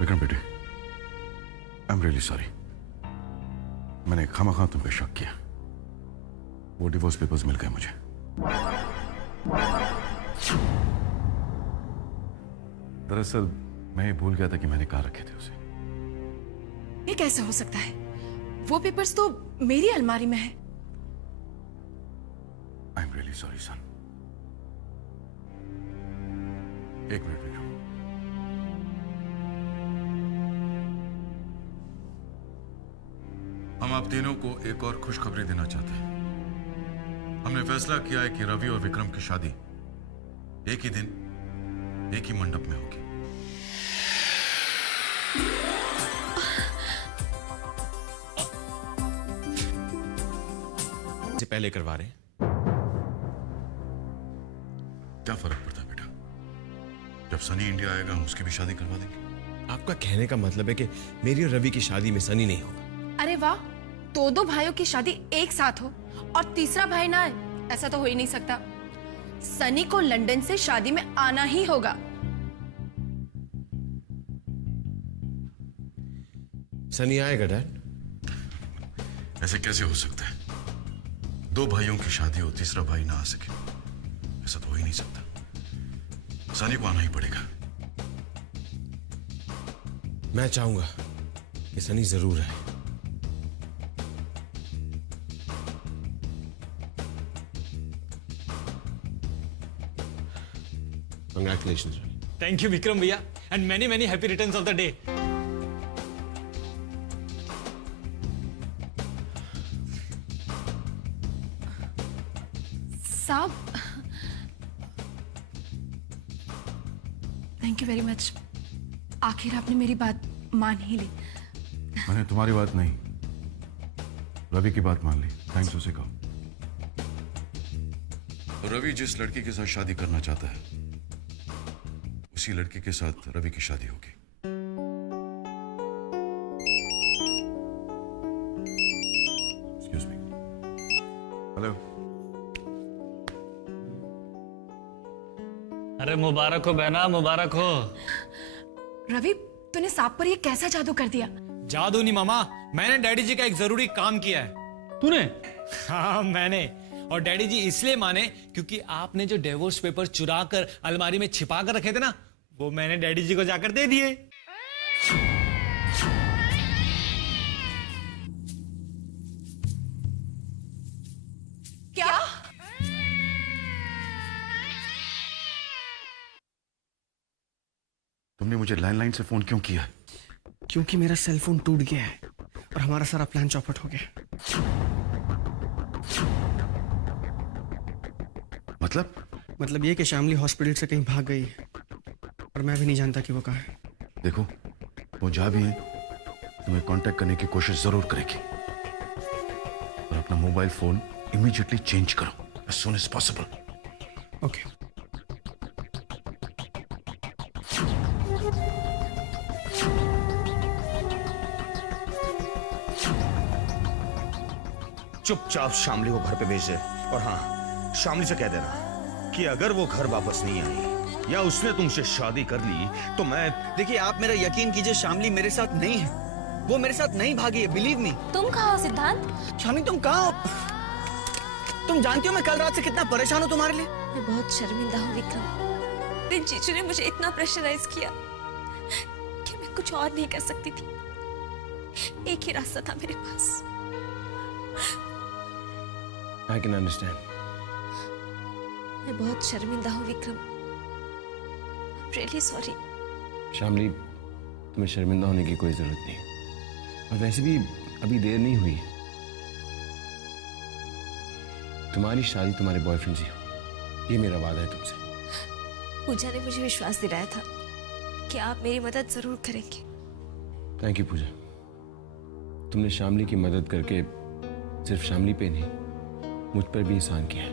विक्रम बेटे, आई एम रियली सॉरी। मैंने खामखा तुम पे शक किया। वो डिवोर्स पेपर्स मिल गए मुझे। दरअसल मैं ये भूल गया था कि मैंने कहाँ रखे थे उसे। ये कैसे हो सकता है? वो पेपर्स तो मेरी अलमारी में है। आई एम रियली सॉरी सन। एक मिनट विक्रम। हम आप तीनों को एक और खुशखबरी देना चाहते हैं। हमने फैसला किया है कि रवि और विक्रम की शादी एक ही दिन एक ही मंडप में होगी। से पहले करवा रहे हैं। क्या फर्क पड़ता है बेटा? जब सनी इंडिया आएगा हम उसकी भी शादी करवा देंगे। आपका कहने का मतलब है कि मेरी और रवि की शादी में सनी नहीं होगा? अरे वाह, दो भाइयों की शादी एक साथ हो और तीसरा भाई ना आए, ऐसा तो हो ही नहीं सकता। सनी को लंदन से शादी में आना ही होगा। सनी आएगा डैड? ऐसे कैसे हो सकता है? दो भाइयों की शादी हो, तीसरा भाई ना आ सके, ऐसा तो हो ही नहीं सकता। सनी को आना ही पड़ेगा। मैं चाहूंगा कि सनी जरूर आए। Congratulations. थैंक यू विक्रम भैया, and many many happy returns of the day. साहब, थैंक यू वेरी मच। आखिर आपने मेरी बात मान ही ली। मैंने तुम्हारी बात नहीं, रवि की बात मान ली। थैंक्स उसे कहो। रवि जिस लड़की के साथ शादी करना चाहता है उसी लड़की के साथ रवि की शादी होगी। Excuse me. हेलो। अरे मुबारक हो बहना, मुबारक हो। रवि, तूने सांप पर ये कैसा जादू कर दिया? जादू नहीं मामा, मैंने डैडी जी का एक जरूरी काम किया है। तूने? हाँ मैंने। और डैडी जी इसलिए माने क्योंकि आपने जो डिवोर्स पेपर चुरा कर अलमारी में छिपा कर रखे थे ना, वो मैंने डैडी जी को जाकर दे दिए। क्या? तुमने मुझे लैंडलाइन से फोन क्यों किया? क्योंकि मेरा सेल फोन टूट गया है और हमारा सारा प्लान चौपट हो गया। मतलब ये कि शामली हॉस्पिटल से कहीं भाग गई है और मैं भी नहीं जानता कि वो कहाँ है। देखो, वो जहाँ भी है तुम्हें कांटेक्ट करने की कोशिश जरूर करेगी और अपना मोबाइल फोन इमीडिएटली चेंज करो as soon as possible। Okay. चुपचाप शामली को घर पे भेज दे, और हाँ, शामली से कह देना कि अगर वो घर वापस नहीं आई या उसने तुमसे शादी कर ली तो मैं। देखिए, आप मेरा यकीन कीजिए, शामली मेरे साथ नहीं है। वो मेरे साथ नहीं भागी है, बिलीव मी। तुम कहाँ हो सिद्धांत? शामी तुम कहाँ हो? तुम जानती हो मैं कल रात से कितना परेशान हूँ तुम्हारे लिए। मैं बहुत शर्मिंदा हूँ विक्रम। दिन जीजू ने मुझे इतना प्रेशराइज किया कि मैं कुछ और नहीं कर सकती थी। एक ही रास्ता था मेरे पास। I can understand. मैं बहुत शर्मिंदा हूँ Vikram. I'm really sorry। Shamli, तुम्हें शर्मिंदा होने की कोई जरूरत नहीं। और वैसे भी अभी देर नहीं हुई। तुम्हारी शादी तुम्हारे बॉयफ्रेंड से हो, ये मेरा वादा है तुमसे। पूजा ने मुझे विश्वास दिलाया था कि आप मेरी मदद जरूर करेंगे। थैंक यू पूजा। तुमने शामली की मदद करके सिर्फ शामली पे नहीं, मुझ पर भी एहसान किया है।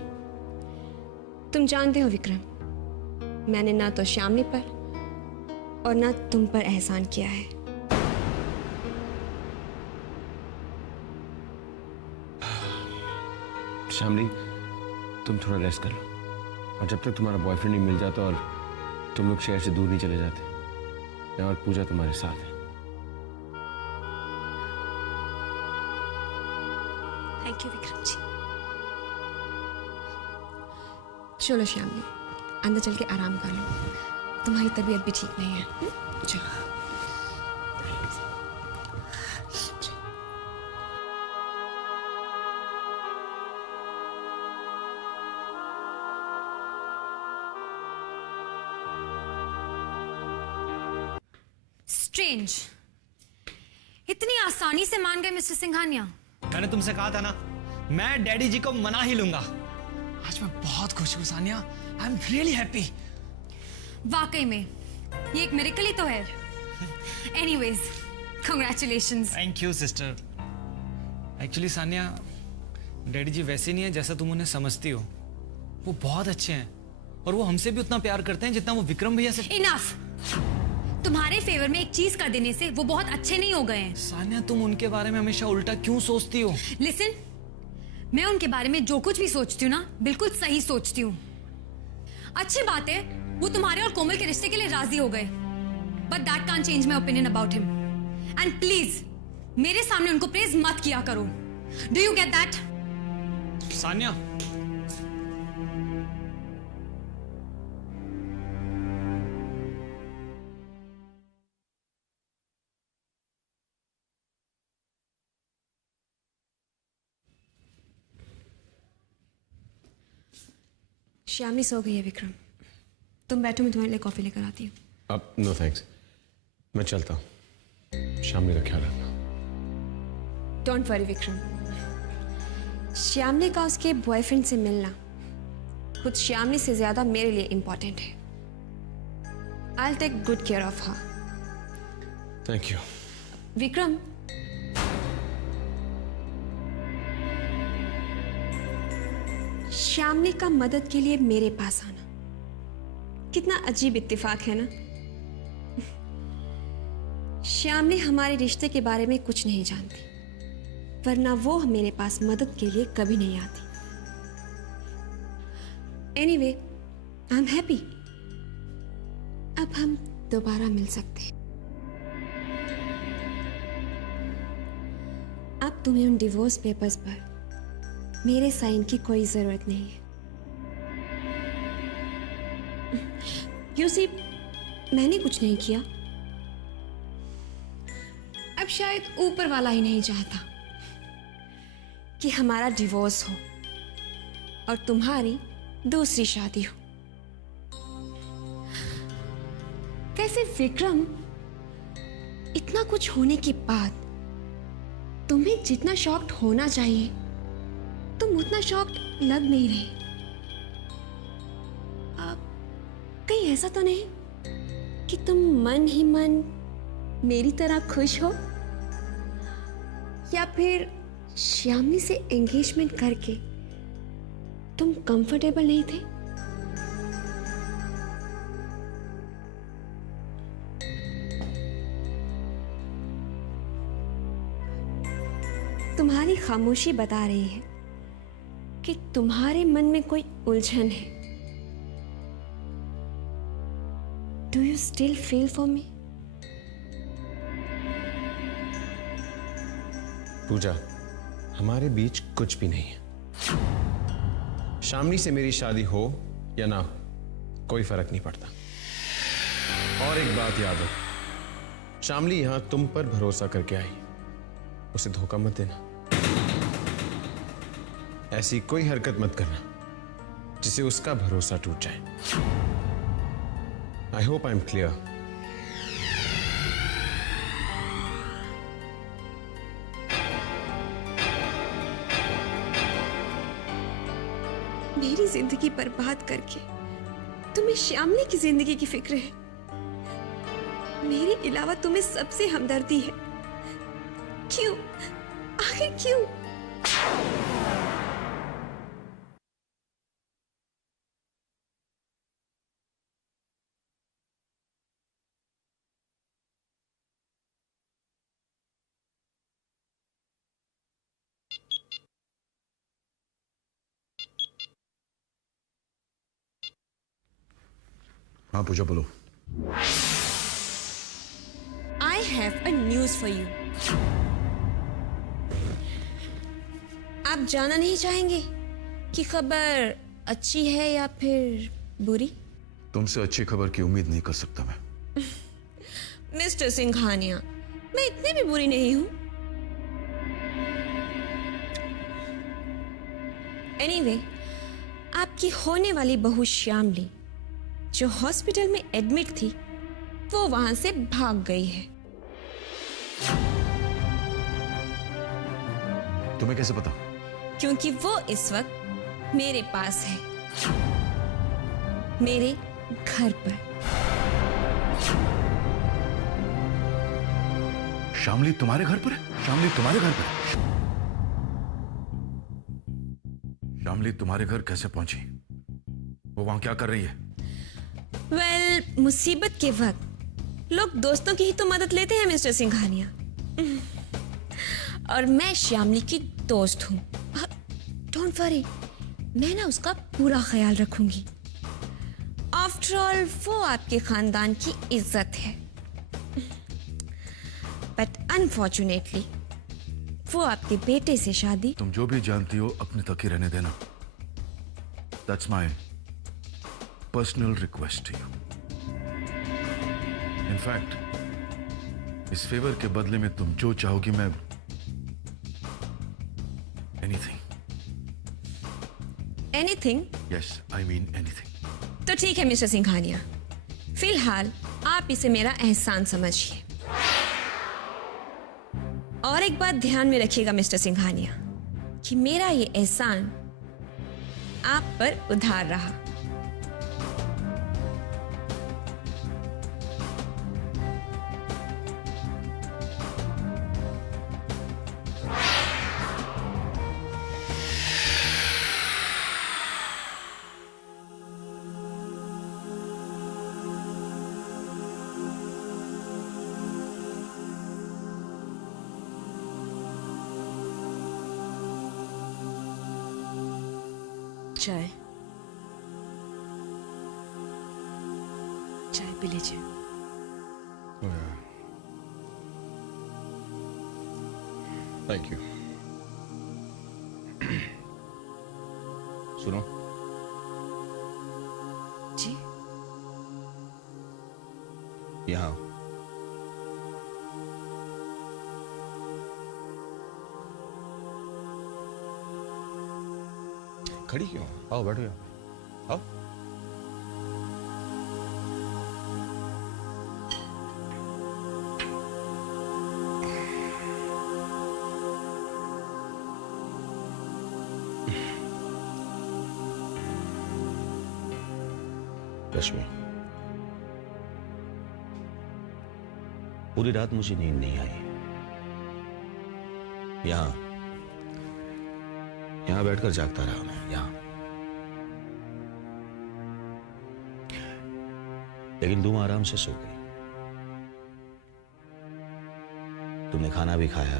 तुम जानते हो विक्रम, मैंने ना तो श्यामली पर और ना तुम पर एहसान किया है। शामली, तुम थोड़ा रेस्ट कर लो, और जब तक तुम्हारा बॉयफ्रेंड नहीं मिल जाता और तुम लोग शहर से दूर नहीं चले जाते, मैं और पूजा तुम्हारे साथ हैं। Thank you Vikram ji. चलो श्यामली, अंदर चल के आराम कर लो, तुम्हारी तबीयत भी ठीक नहीं है। चलो। स्ट्रेंज, इतनी आसानी से मान गए मिस्टर सिंघानिया। मैंने तुमसे कहा था ना, मैं डैडी जी को मना ही लूंगा। आज मैं बहुत खुश हूँ Sania, I am really happy. वाकई में ये एक मिरेकल ही तो है। Anyways, congratulations. Thank you sister. Actually Sania, daddy जी वैसे नहीं है जैसा तुम उन्हें समझती हो। वो बहुत अच्छे हैं और वो हमसे भी उतना प्यार करते हैं जितना वो विक्रम भैया से। इनफ। तुम्हारे फेवर में एक चीज कर देने से वो बहुत अच्छे नहीं हो गए हैं। सानिया, तुम उनके बारे में हमेशा उल्टा क्यों सोचती हो? लिसन, मैं उनके बारे में जो कुछ भी सोचती हूँ ना, बिल्कुल सही सोचती हूँ। अच्छी बात है वो तुम्हारे और कोमल के रिश्ते के लिए राजी हो गए, but that can't change my opinion about him. And please मेरे सामने उनको प्रेज मत किया करो। Do you get that? Sania, Shyamali सो गई है विक्रम, तुम बैठो, मैं तुम्हारे लिए कॉफी लेकर आती हूँ। अब नो थैंक्स, मैं चलता हूँ। शामली का ख्याल रखना। डोंट वरी विक्रम, श्यामली का उसके बॉयफ्रेंड से मिलना खुद श्यामली से ज्यादा मेरे लिए इंपॉर्टेंट है। I will take good care of her. Thank you. Vikram, Shyamali का मदद के लिए मेरे पास आना कितना अजीब इत्तेफाक है ना। श्यामली हमारे रिश्ते के बारे में कुछ नहीं जानती, वरना वो मेरे पास मदद के लिए कभी नहीं आती। एनीवे, आई एम हैप्पी, अब हम दोबारा मिल सकते हैं। अब तुम्हें उन डिवोर्स पेपर्स पर मेरे साइन की कोई जरूरत नहीं है। यू सी, मैंने कुछ नहीं किया, अब शायद ऊपर वाला ही नहीं चाहता कि हमारा डिवोर्स हो और तुम्हारी दूसरी शादी हो। कैसे विक्रम, इतना कुछ होने के बाद तुम्हें जितना शॉक्ड होना चाहिए तुम उतना शॉक्ड लग नहीं रहे। कहीं ऐसा तो नहीं कि तुम मन ही मन मेरी तरह खुश हो, या फिर श्यामली से एंगेजमेंट करके तुम कंफर्टेबल नहीं थे? तुम्हारी खामोशी बता रही है कि तुम्हारे मन में कोई उलझन है। Do you still feel for me? पूजा, हमारे बीच कुछ भी नहीं है। शामली से मेरी शादी हो या ना हो, कोई फर्क नहीं पड़ता। और एक बात याद हो, शामली यहां तुम पर भरोसा करके आई, उसे धोखा मत देना। ऐसी कोई हरकत मत करना जिससे उसका भरोसा टूट जाए। I hope I am clear. मेरी जिंदगी बर्बाद करके तुम्हें श्यामली की जिंदगी की फिक्र है। मेरे अलावा तुम्हें सबसे हमदर्दी है। क्यों? आखिर क्यों? हाँ पूजा बोलो। I have a news for you. आप जानना नहीं चाहेंगे कि खबर अच्छी है या फिर बुरी? तुमसे अच्छी खबर की उम्मीद नहीं कर सकता मैं। मिस्टर सिंघानिया, मैं इतनी भी बुरी नहीं हूं। एनीवे, आपकी होने वाली बहू श्यामली जो हॉस्पिटल में एडमिट थी, वो वहां से भाग गई है। तुम्हें कैसे पता? क्योंकि वो इस वक्त मेरे पास है, मेरे घर पर। शामली तुम्हारे घर पर है? शामली तुम्हारे घर पर? शामली तुम्हारे घर कैसे पहुंची? वो वहां क्या कर रही है? वेल, मुसीबत के वक्त लोग दोस्तों की ही तो मदद लेते हैं मिस्टर सिंघानिया। और मैं श्यामली की दोस्त हूं। डोंट वरी, मैं ना उसका पूरा ख्याल रखूंगी। आफ्टर ऑल वो आपके खानदान की इज्जत है। बट अनफॉर्चुनेटली वो आपके बेटे से शादी। तुम जो भी जानती हो अपने तक ही रहने देना। That's my personal request to you. In fact इस फेवर के बदले में तुम जो चाहोगी मैं anything. Anything? Yes, I mean anything. तो ठीक है मिस्टर सिंघानिया, फिलहाल आप इसे मेरा एहसान समझिए। और एक बात ध्यान में रखिएगा मिस्टर सिंघानिया, कि मेरा ये एहसान आप पर उधार रहा। चाय चाय पी लीजिए। Thank you. सुनो, जी यहाँ खड़ी क्यों? आओ बैठो यहाँ। आओ। रश्मि, पूरी रात मुझे नींद नहीं आई। यहां बैठकर जागता रहा मैं, यहां। लेकिन तुम आराम से सो गई। तुमने खाना भी खाया,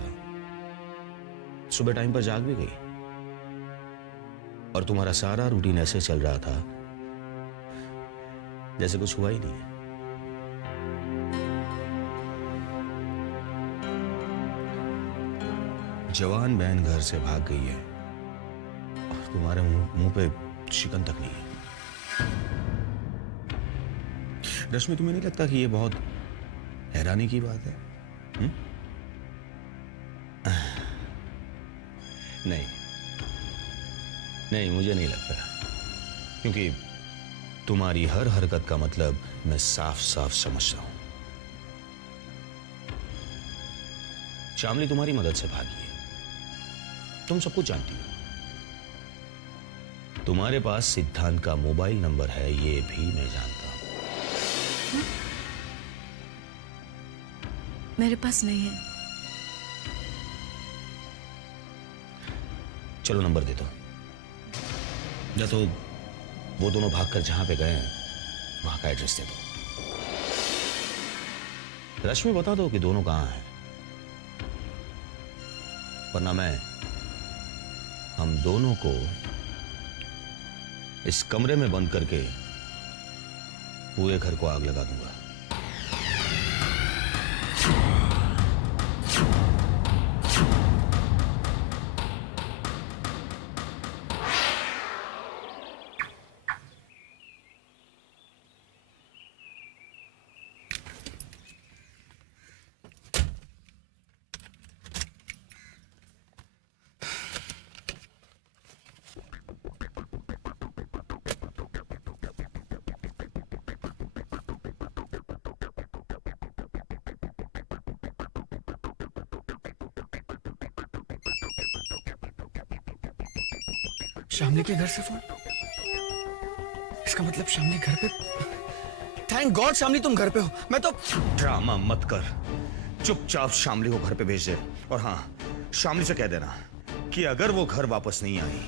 सुबह टाइम पर जाग भी गई, और तुम्हारा सारा रूटीन ऐसे चल रहा था जैसे कुछ हुआ ही नहीं है। जवान बहन घर से भाग गई है और तुम्हारे मुंह पे शिकन तक नहीं है। रश्मि, तुम्हें नहीं लगता कि ये बहुत हैरानी की बात है? नहीं नहीं, मुझे नहीं लगता, क्योंकि तुम्हारी हर हरकत का मतलब मैं साफ साफ समझता हूं। शामली तुम्हारी मदद से भागी है, तुम सब कुछ जानती हो। तुम्हारे पास सिद्धांत का मोबाइल नंबर है, ये भी मैं जानता हूं। मेरे पास नहीं है। चलो नंबर दे दो, या तो वो दोनों भागकर जहां पे गए हैं वहां का एड्रेस दे दो। रश्मि, बता दो कि दोनों कहां हैं, वरना मैं हम दोनों को इस कमरे में बंद करके पूरे घर को आग लगा दूंगा। शामली के घर से फोन? इसका मतलब शामली घर पे? थैंक गॉड शामली तुम घर पे हो। मैं तो ड्रामा मत कर, चुपचाप शामली को घर पे भेज दे। और हाँ, शामली से कह देना कि अगर वो घर वापस नहीं आई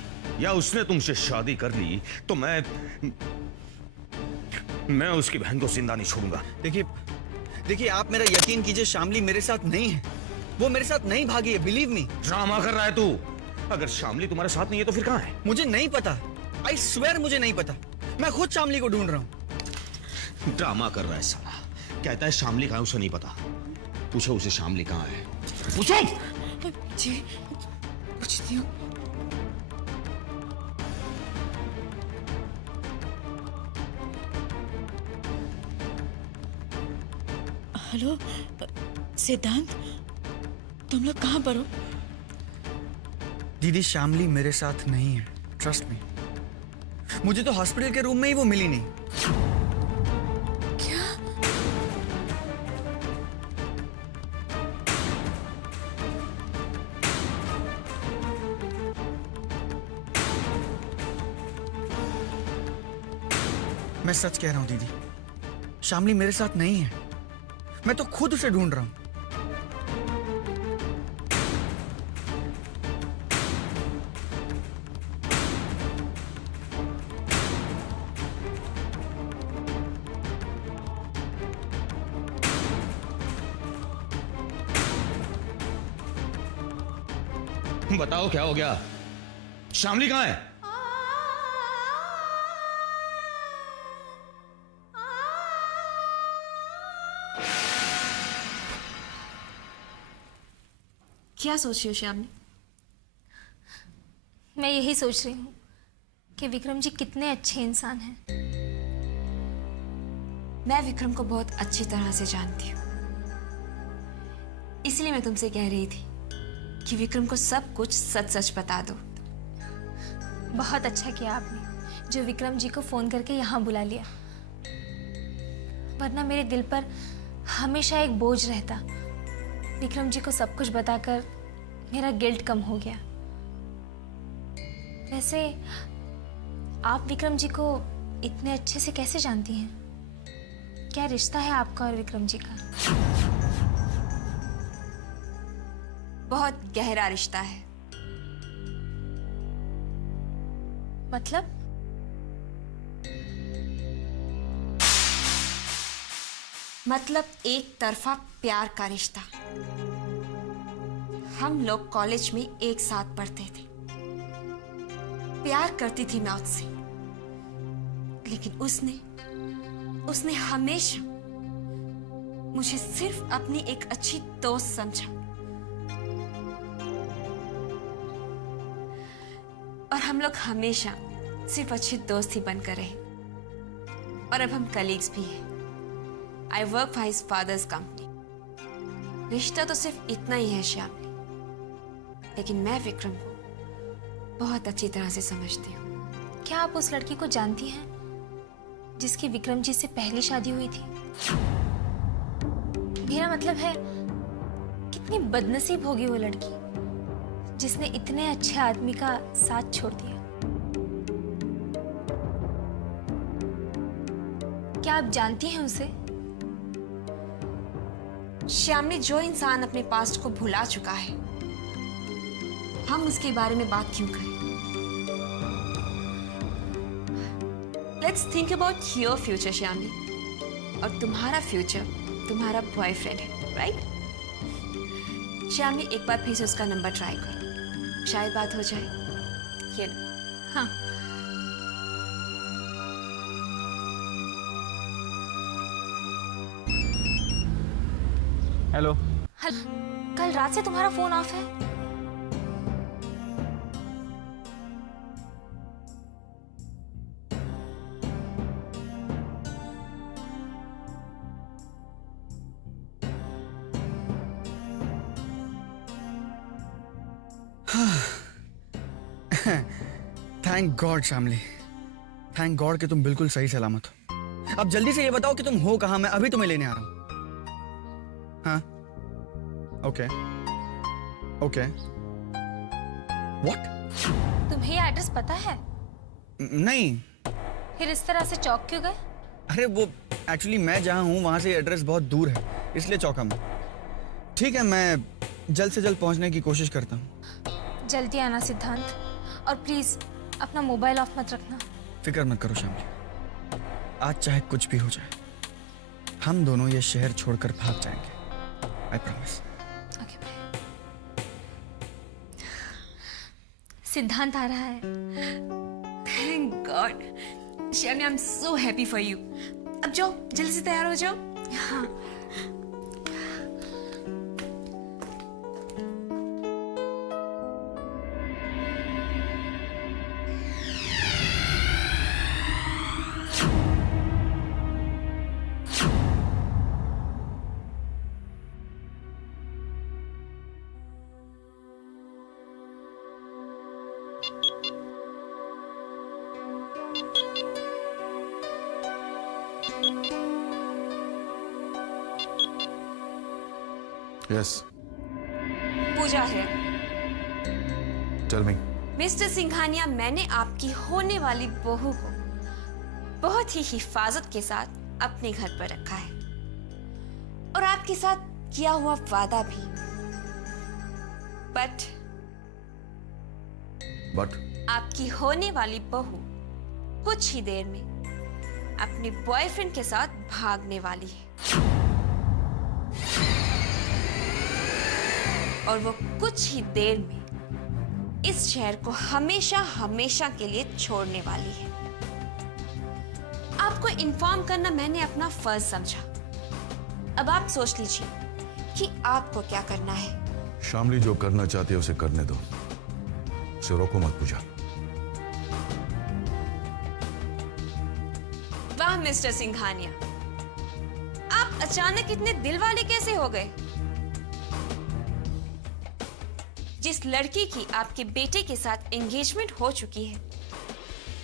या उसने तुमसे शादी कर ली तो मैं उसकी बहन को जिंदा नहीं छोड़ूंगा। देखिए आप मेरा यकीन कीजिए, शामली मेरे साथ नहीं है, वो मेरे साथ नहीं भागी है, बिलीव मी। ड्रामा कर रहा है तू। अगर शामली तुम्हारे साथ नहीं है तो फिर कहां है? मुझे नहीं पता, आई स्वेयर मुझे नहीं पता। मैं खुद शामली को ढूंढ रहा हूं। ड्रामा कर रहा है साला, कहता है शामली कहां है उसे नहीं पता। पूछो उसे शामली कहां है, पूछो। जी पूछती हूँ। हेलो सिद्धांत, तुम लोग कहाँ पर हो? दीदी शामली मेरे साथ नहीं है, ट्रस्ट मी। मुझे तो हॉस्पिटल के रूम में ही वो मिली नहीं। क्या? मैं सच कह रहा हूं दीदी, शामली मेरे साथ नहीं है। मैं तो खुद उसे ढूंढ रहा हूं। बताओ क्या हो गया? शामली कहां है? क्या सोच रही हो श्यामली? मैं यही सोच रही हूँ कि विक्रम जी कितने अच्छे इंसान हैं। मैं विक्रम को बहुत अच्छी तरह से जानती हूँ, इसलिए मैं तुमसे कह रही थी कि विक्रम को सब कुछ सच सच बता दो। बहुत अच्छा किया आपने जो विक्रम जी को फोन करके यहाँ बुला लिया, वरना मेरे दिल पर हमेशा एक बोझ रहता। विक्रम जी को सब कुछ बताकर मेरा गिल्ट कम हो गया। वैसे आप विक्रम जी को इतने अच्छे से कैसे जानती हैं? क्या रिश्ता है आपका और विक्रम जी का? बहुत गहरा रिश्ता है। मतलब एक तरफा प्यार का रिश्ता। हम लोग कॉलेज में एक साथ पढ़ते थे। प्यार करती थी मैं उससे, लेकिन उसने हमेशा मुझे सिर्फ अपनी एक अच्छी दोस्त समझा। और हम लोग हमेशा सिर्फ अच्छे दोस्त ही बनकर रहे, और अब हम कलीग्स भी हैं। I work for his father's company. रिश्ता तो सिर्फ इतना ही है श्यामली, लेकिन मैं विक्रम को बहुत अच्छी तरह से समझती हूँ। क्या आप उस लड़की को जानती हैं जिसकी विक्रम जी से पहली शादी हुई थी? मेरा मतलब है, कितनी बदनसीब होगी वो लड़की जिसने इतने अच्छे आदमी का साथ छोड़ दिया। क्या आप जानती हैं उसे? श्यामली, जो इंसान अपने पास्ट को भुला चुका है, हम उसके बारे में बात क्यों करें? Let's think about your future Shyamali, और तुम्हारा फ्यूचर तुम्हारा बॉयफ्रेंड है, राइट? श्यामली, एक बार फिर से उसका नंबर ट्राई करो, शायद बात हो जाए। ये लो। हाँ। हेलो। कल रात से तुम्हारा फोन ऑफ है? थैंक गॉड श्यामली, थैंक गॉड कि तुम बिल्कुल सही सलामत हो। अब जल्दी से ये बताओ कि तुम हो कहाँ, मैं अभी तुम्हें लेने आ रहा हूँ। हाँ, ओके ओके। व्हाट? तुम्हें ये एड्रेस पता है? नहीं। फिर इस तरह से चौक क्यों गए? अरे वो एक्चुअली मैं जहाँ हूँ वहाँ से एड्रेस बहुत दूर है, इसलिए चौका मैं। ठीक है, मैं जल्द से जल्द पहुँचने की कोशिश करता हूँ। जल्दी आना सिद्धांत, और प्लीज अपना मोबाइल ऑफ मत रखना। फिक्र मत करो श्यामली, आज चाहे कुछ भी हो जाए, हम दोनों ये शहर छोड़कर भाग जाएंगे। I promise. Okay bye. Siddhant आ रहा है। Thank God Shyamali, I am so happy for you. अब जाओ, जल्दी से तैयार हो जाओ। हाँ। Yes. पूजा है। Tell me. मिस्टर सिंघानिया, मैंने आपकी होने वाली बहू को बहुत ही हिफाजत के साथ अपने घर पर रखा है, और आपके साथ किया हुआ वादा भी। बट आपकी होने वाली बहू कुछ ही देर में अपने बॉयफ्रेंड के साथ भागने वाली है, और वो कुछ ही देर में इस शहर को हमेशा हमेशा के लिए छोड़ने वाली है। आपको इन्फॉर्म करना मैंने अपना फर्ज समझा। अब आप सोच लीजिए कि आपको क्या करना है। श्यामली जो करना चाहती है उसे करने दो, उसे रोको मत पूजा। वाह मिस्टर सिंघानिया, आप अचानक इतने दिल वाले कैसे हो गए? जिस लड़की की आपके बेटे के साथ एंगेजमेंट हो चुकी है,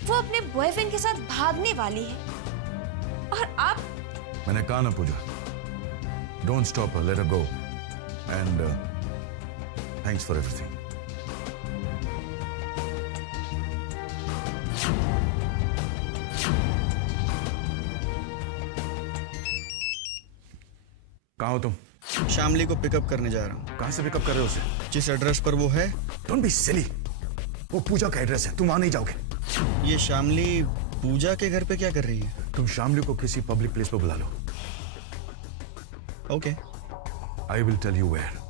वो अपने बॉयफ्रेंड के साथ भागने वाली है, और आप? मैंने कहा ना Pooja, don't stop her, let her go, and thanks for everything. कहाँ हो तुम? श्यामली को पिकअप करने जा रहा हूँ। कहाँ से पिकअप कर रहे हो उसे? जिस एड्रेस पर वो है। डोंट बी सिली, वो पूजा का एड्रेस है, तुम वहां नहीं जाओगे। ये श्यामली पूजा के घर पे क्या कर रही है? तुम श्यामली को किसी पब्लिक प्लेस पर बुला लो। Okay. I will tell you where.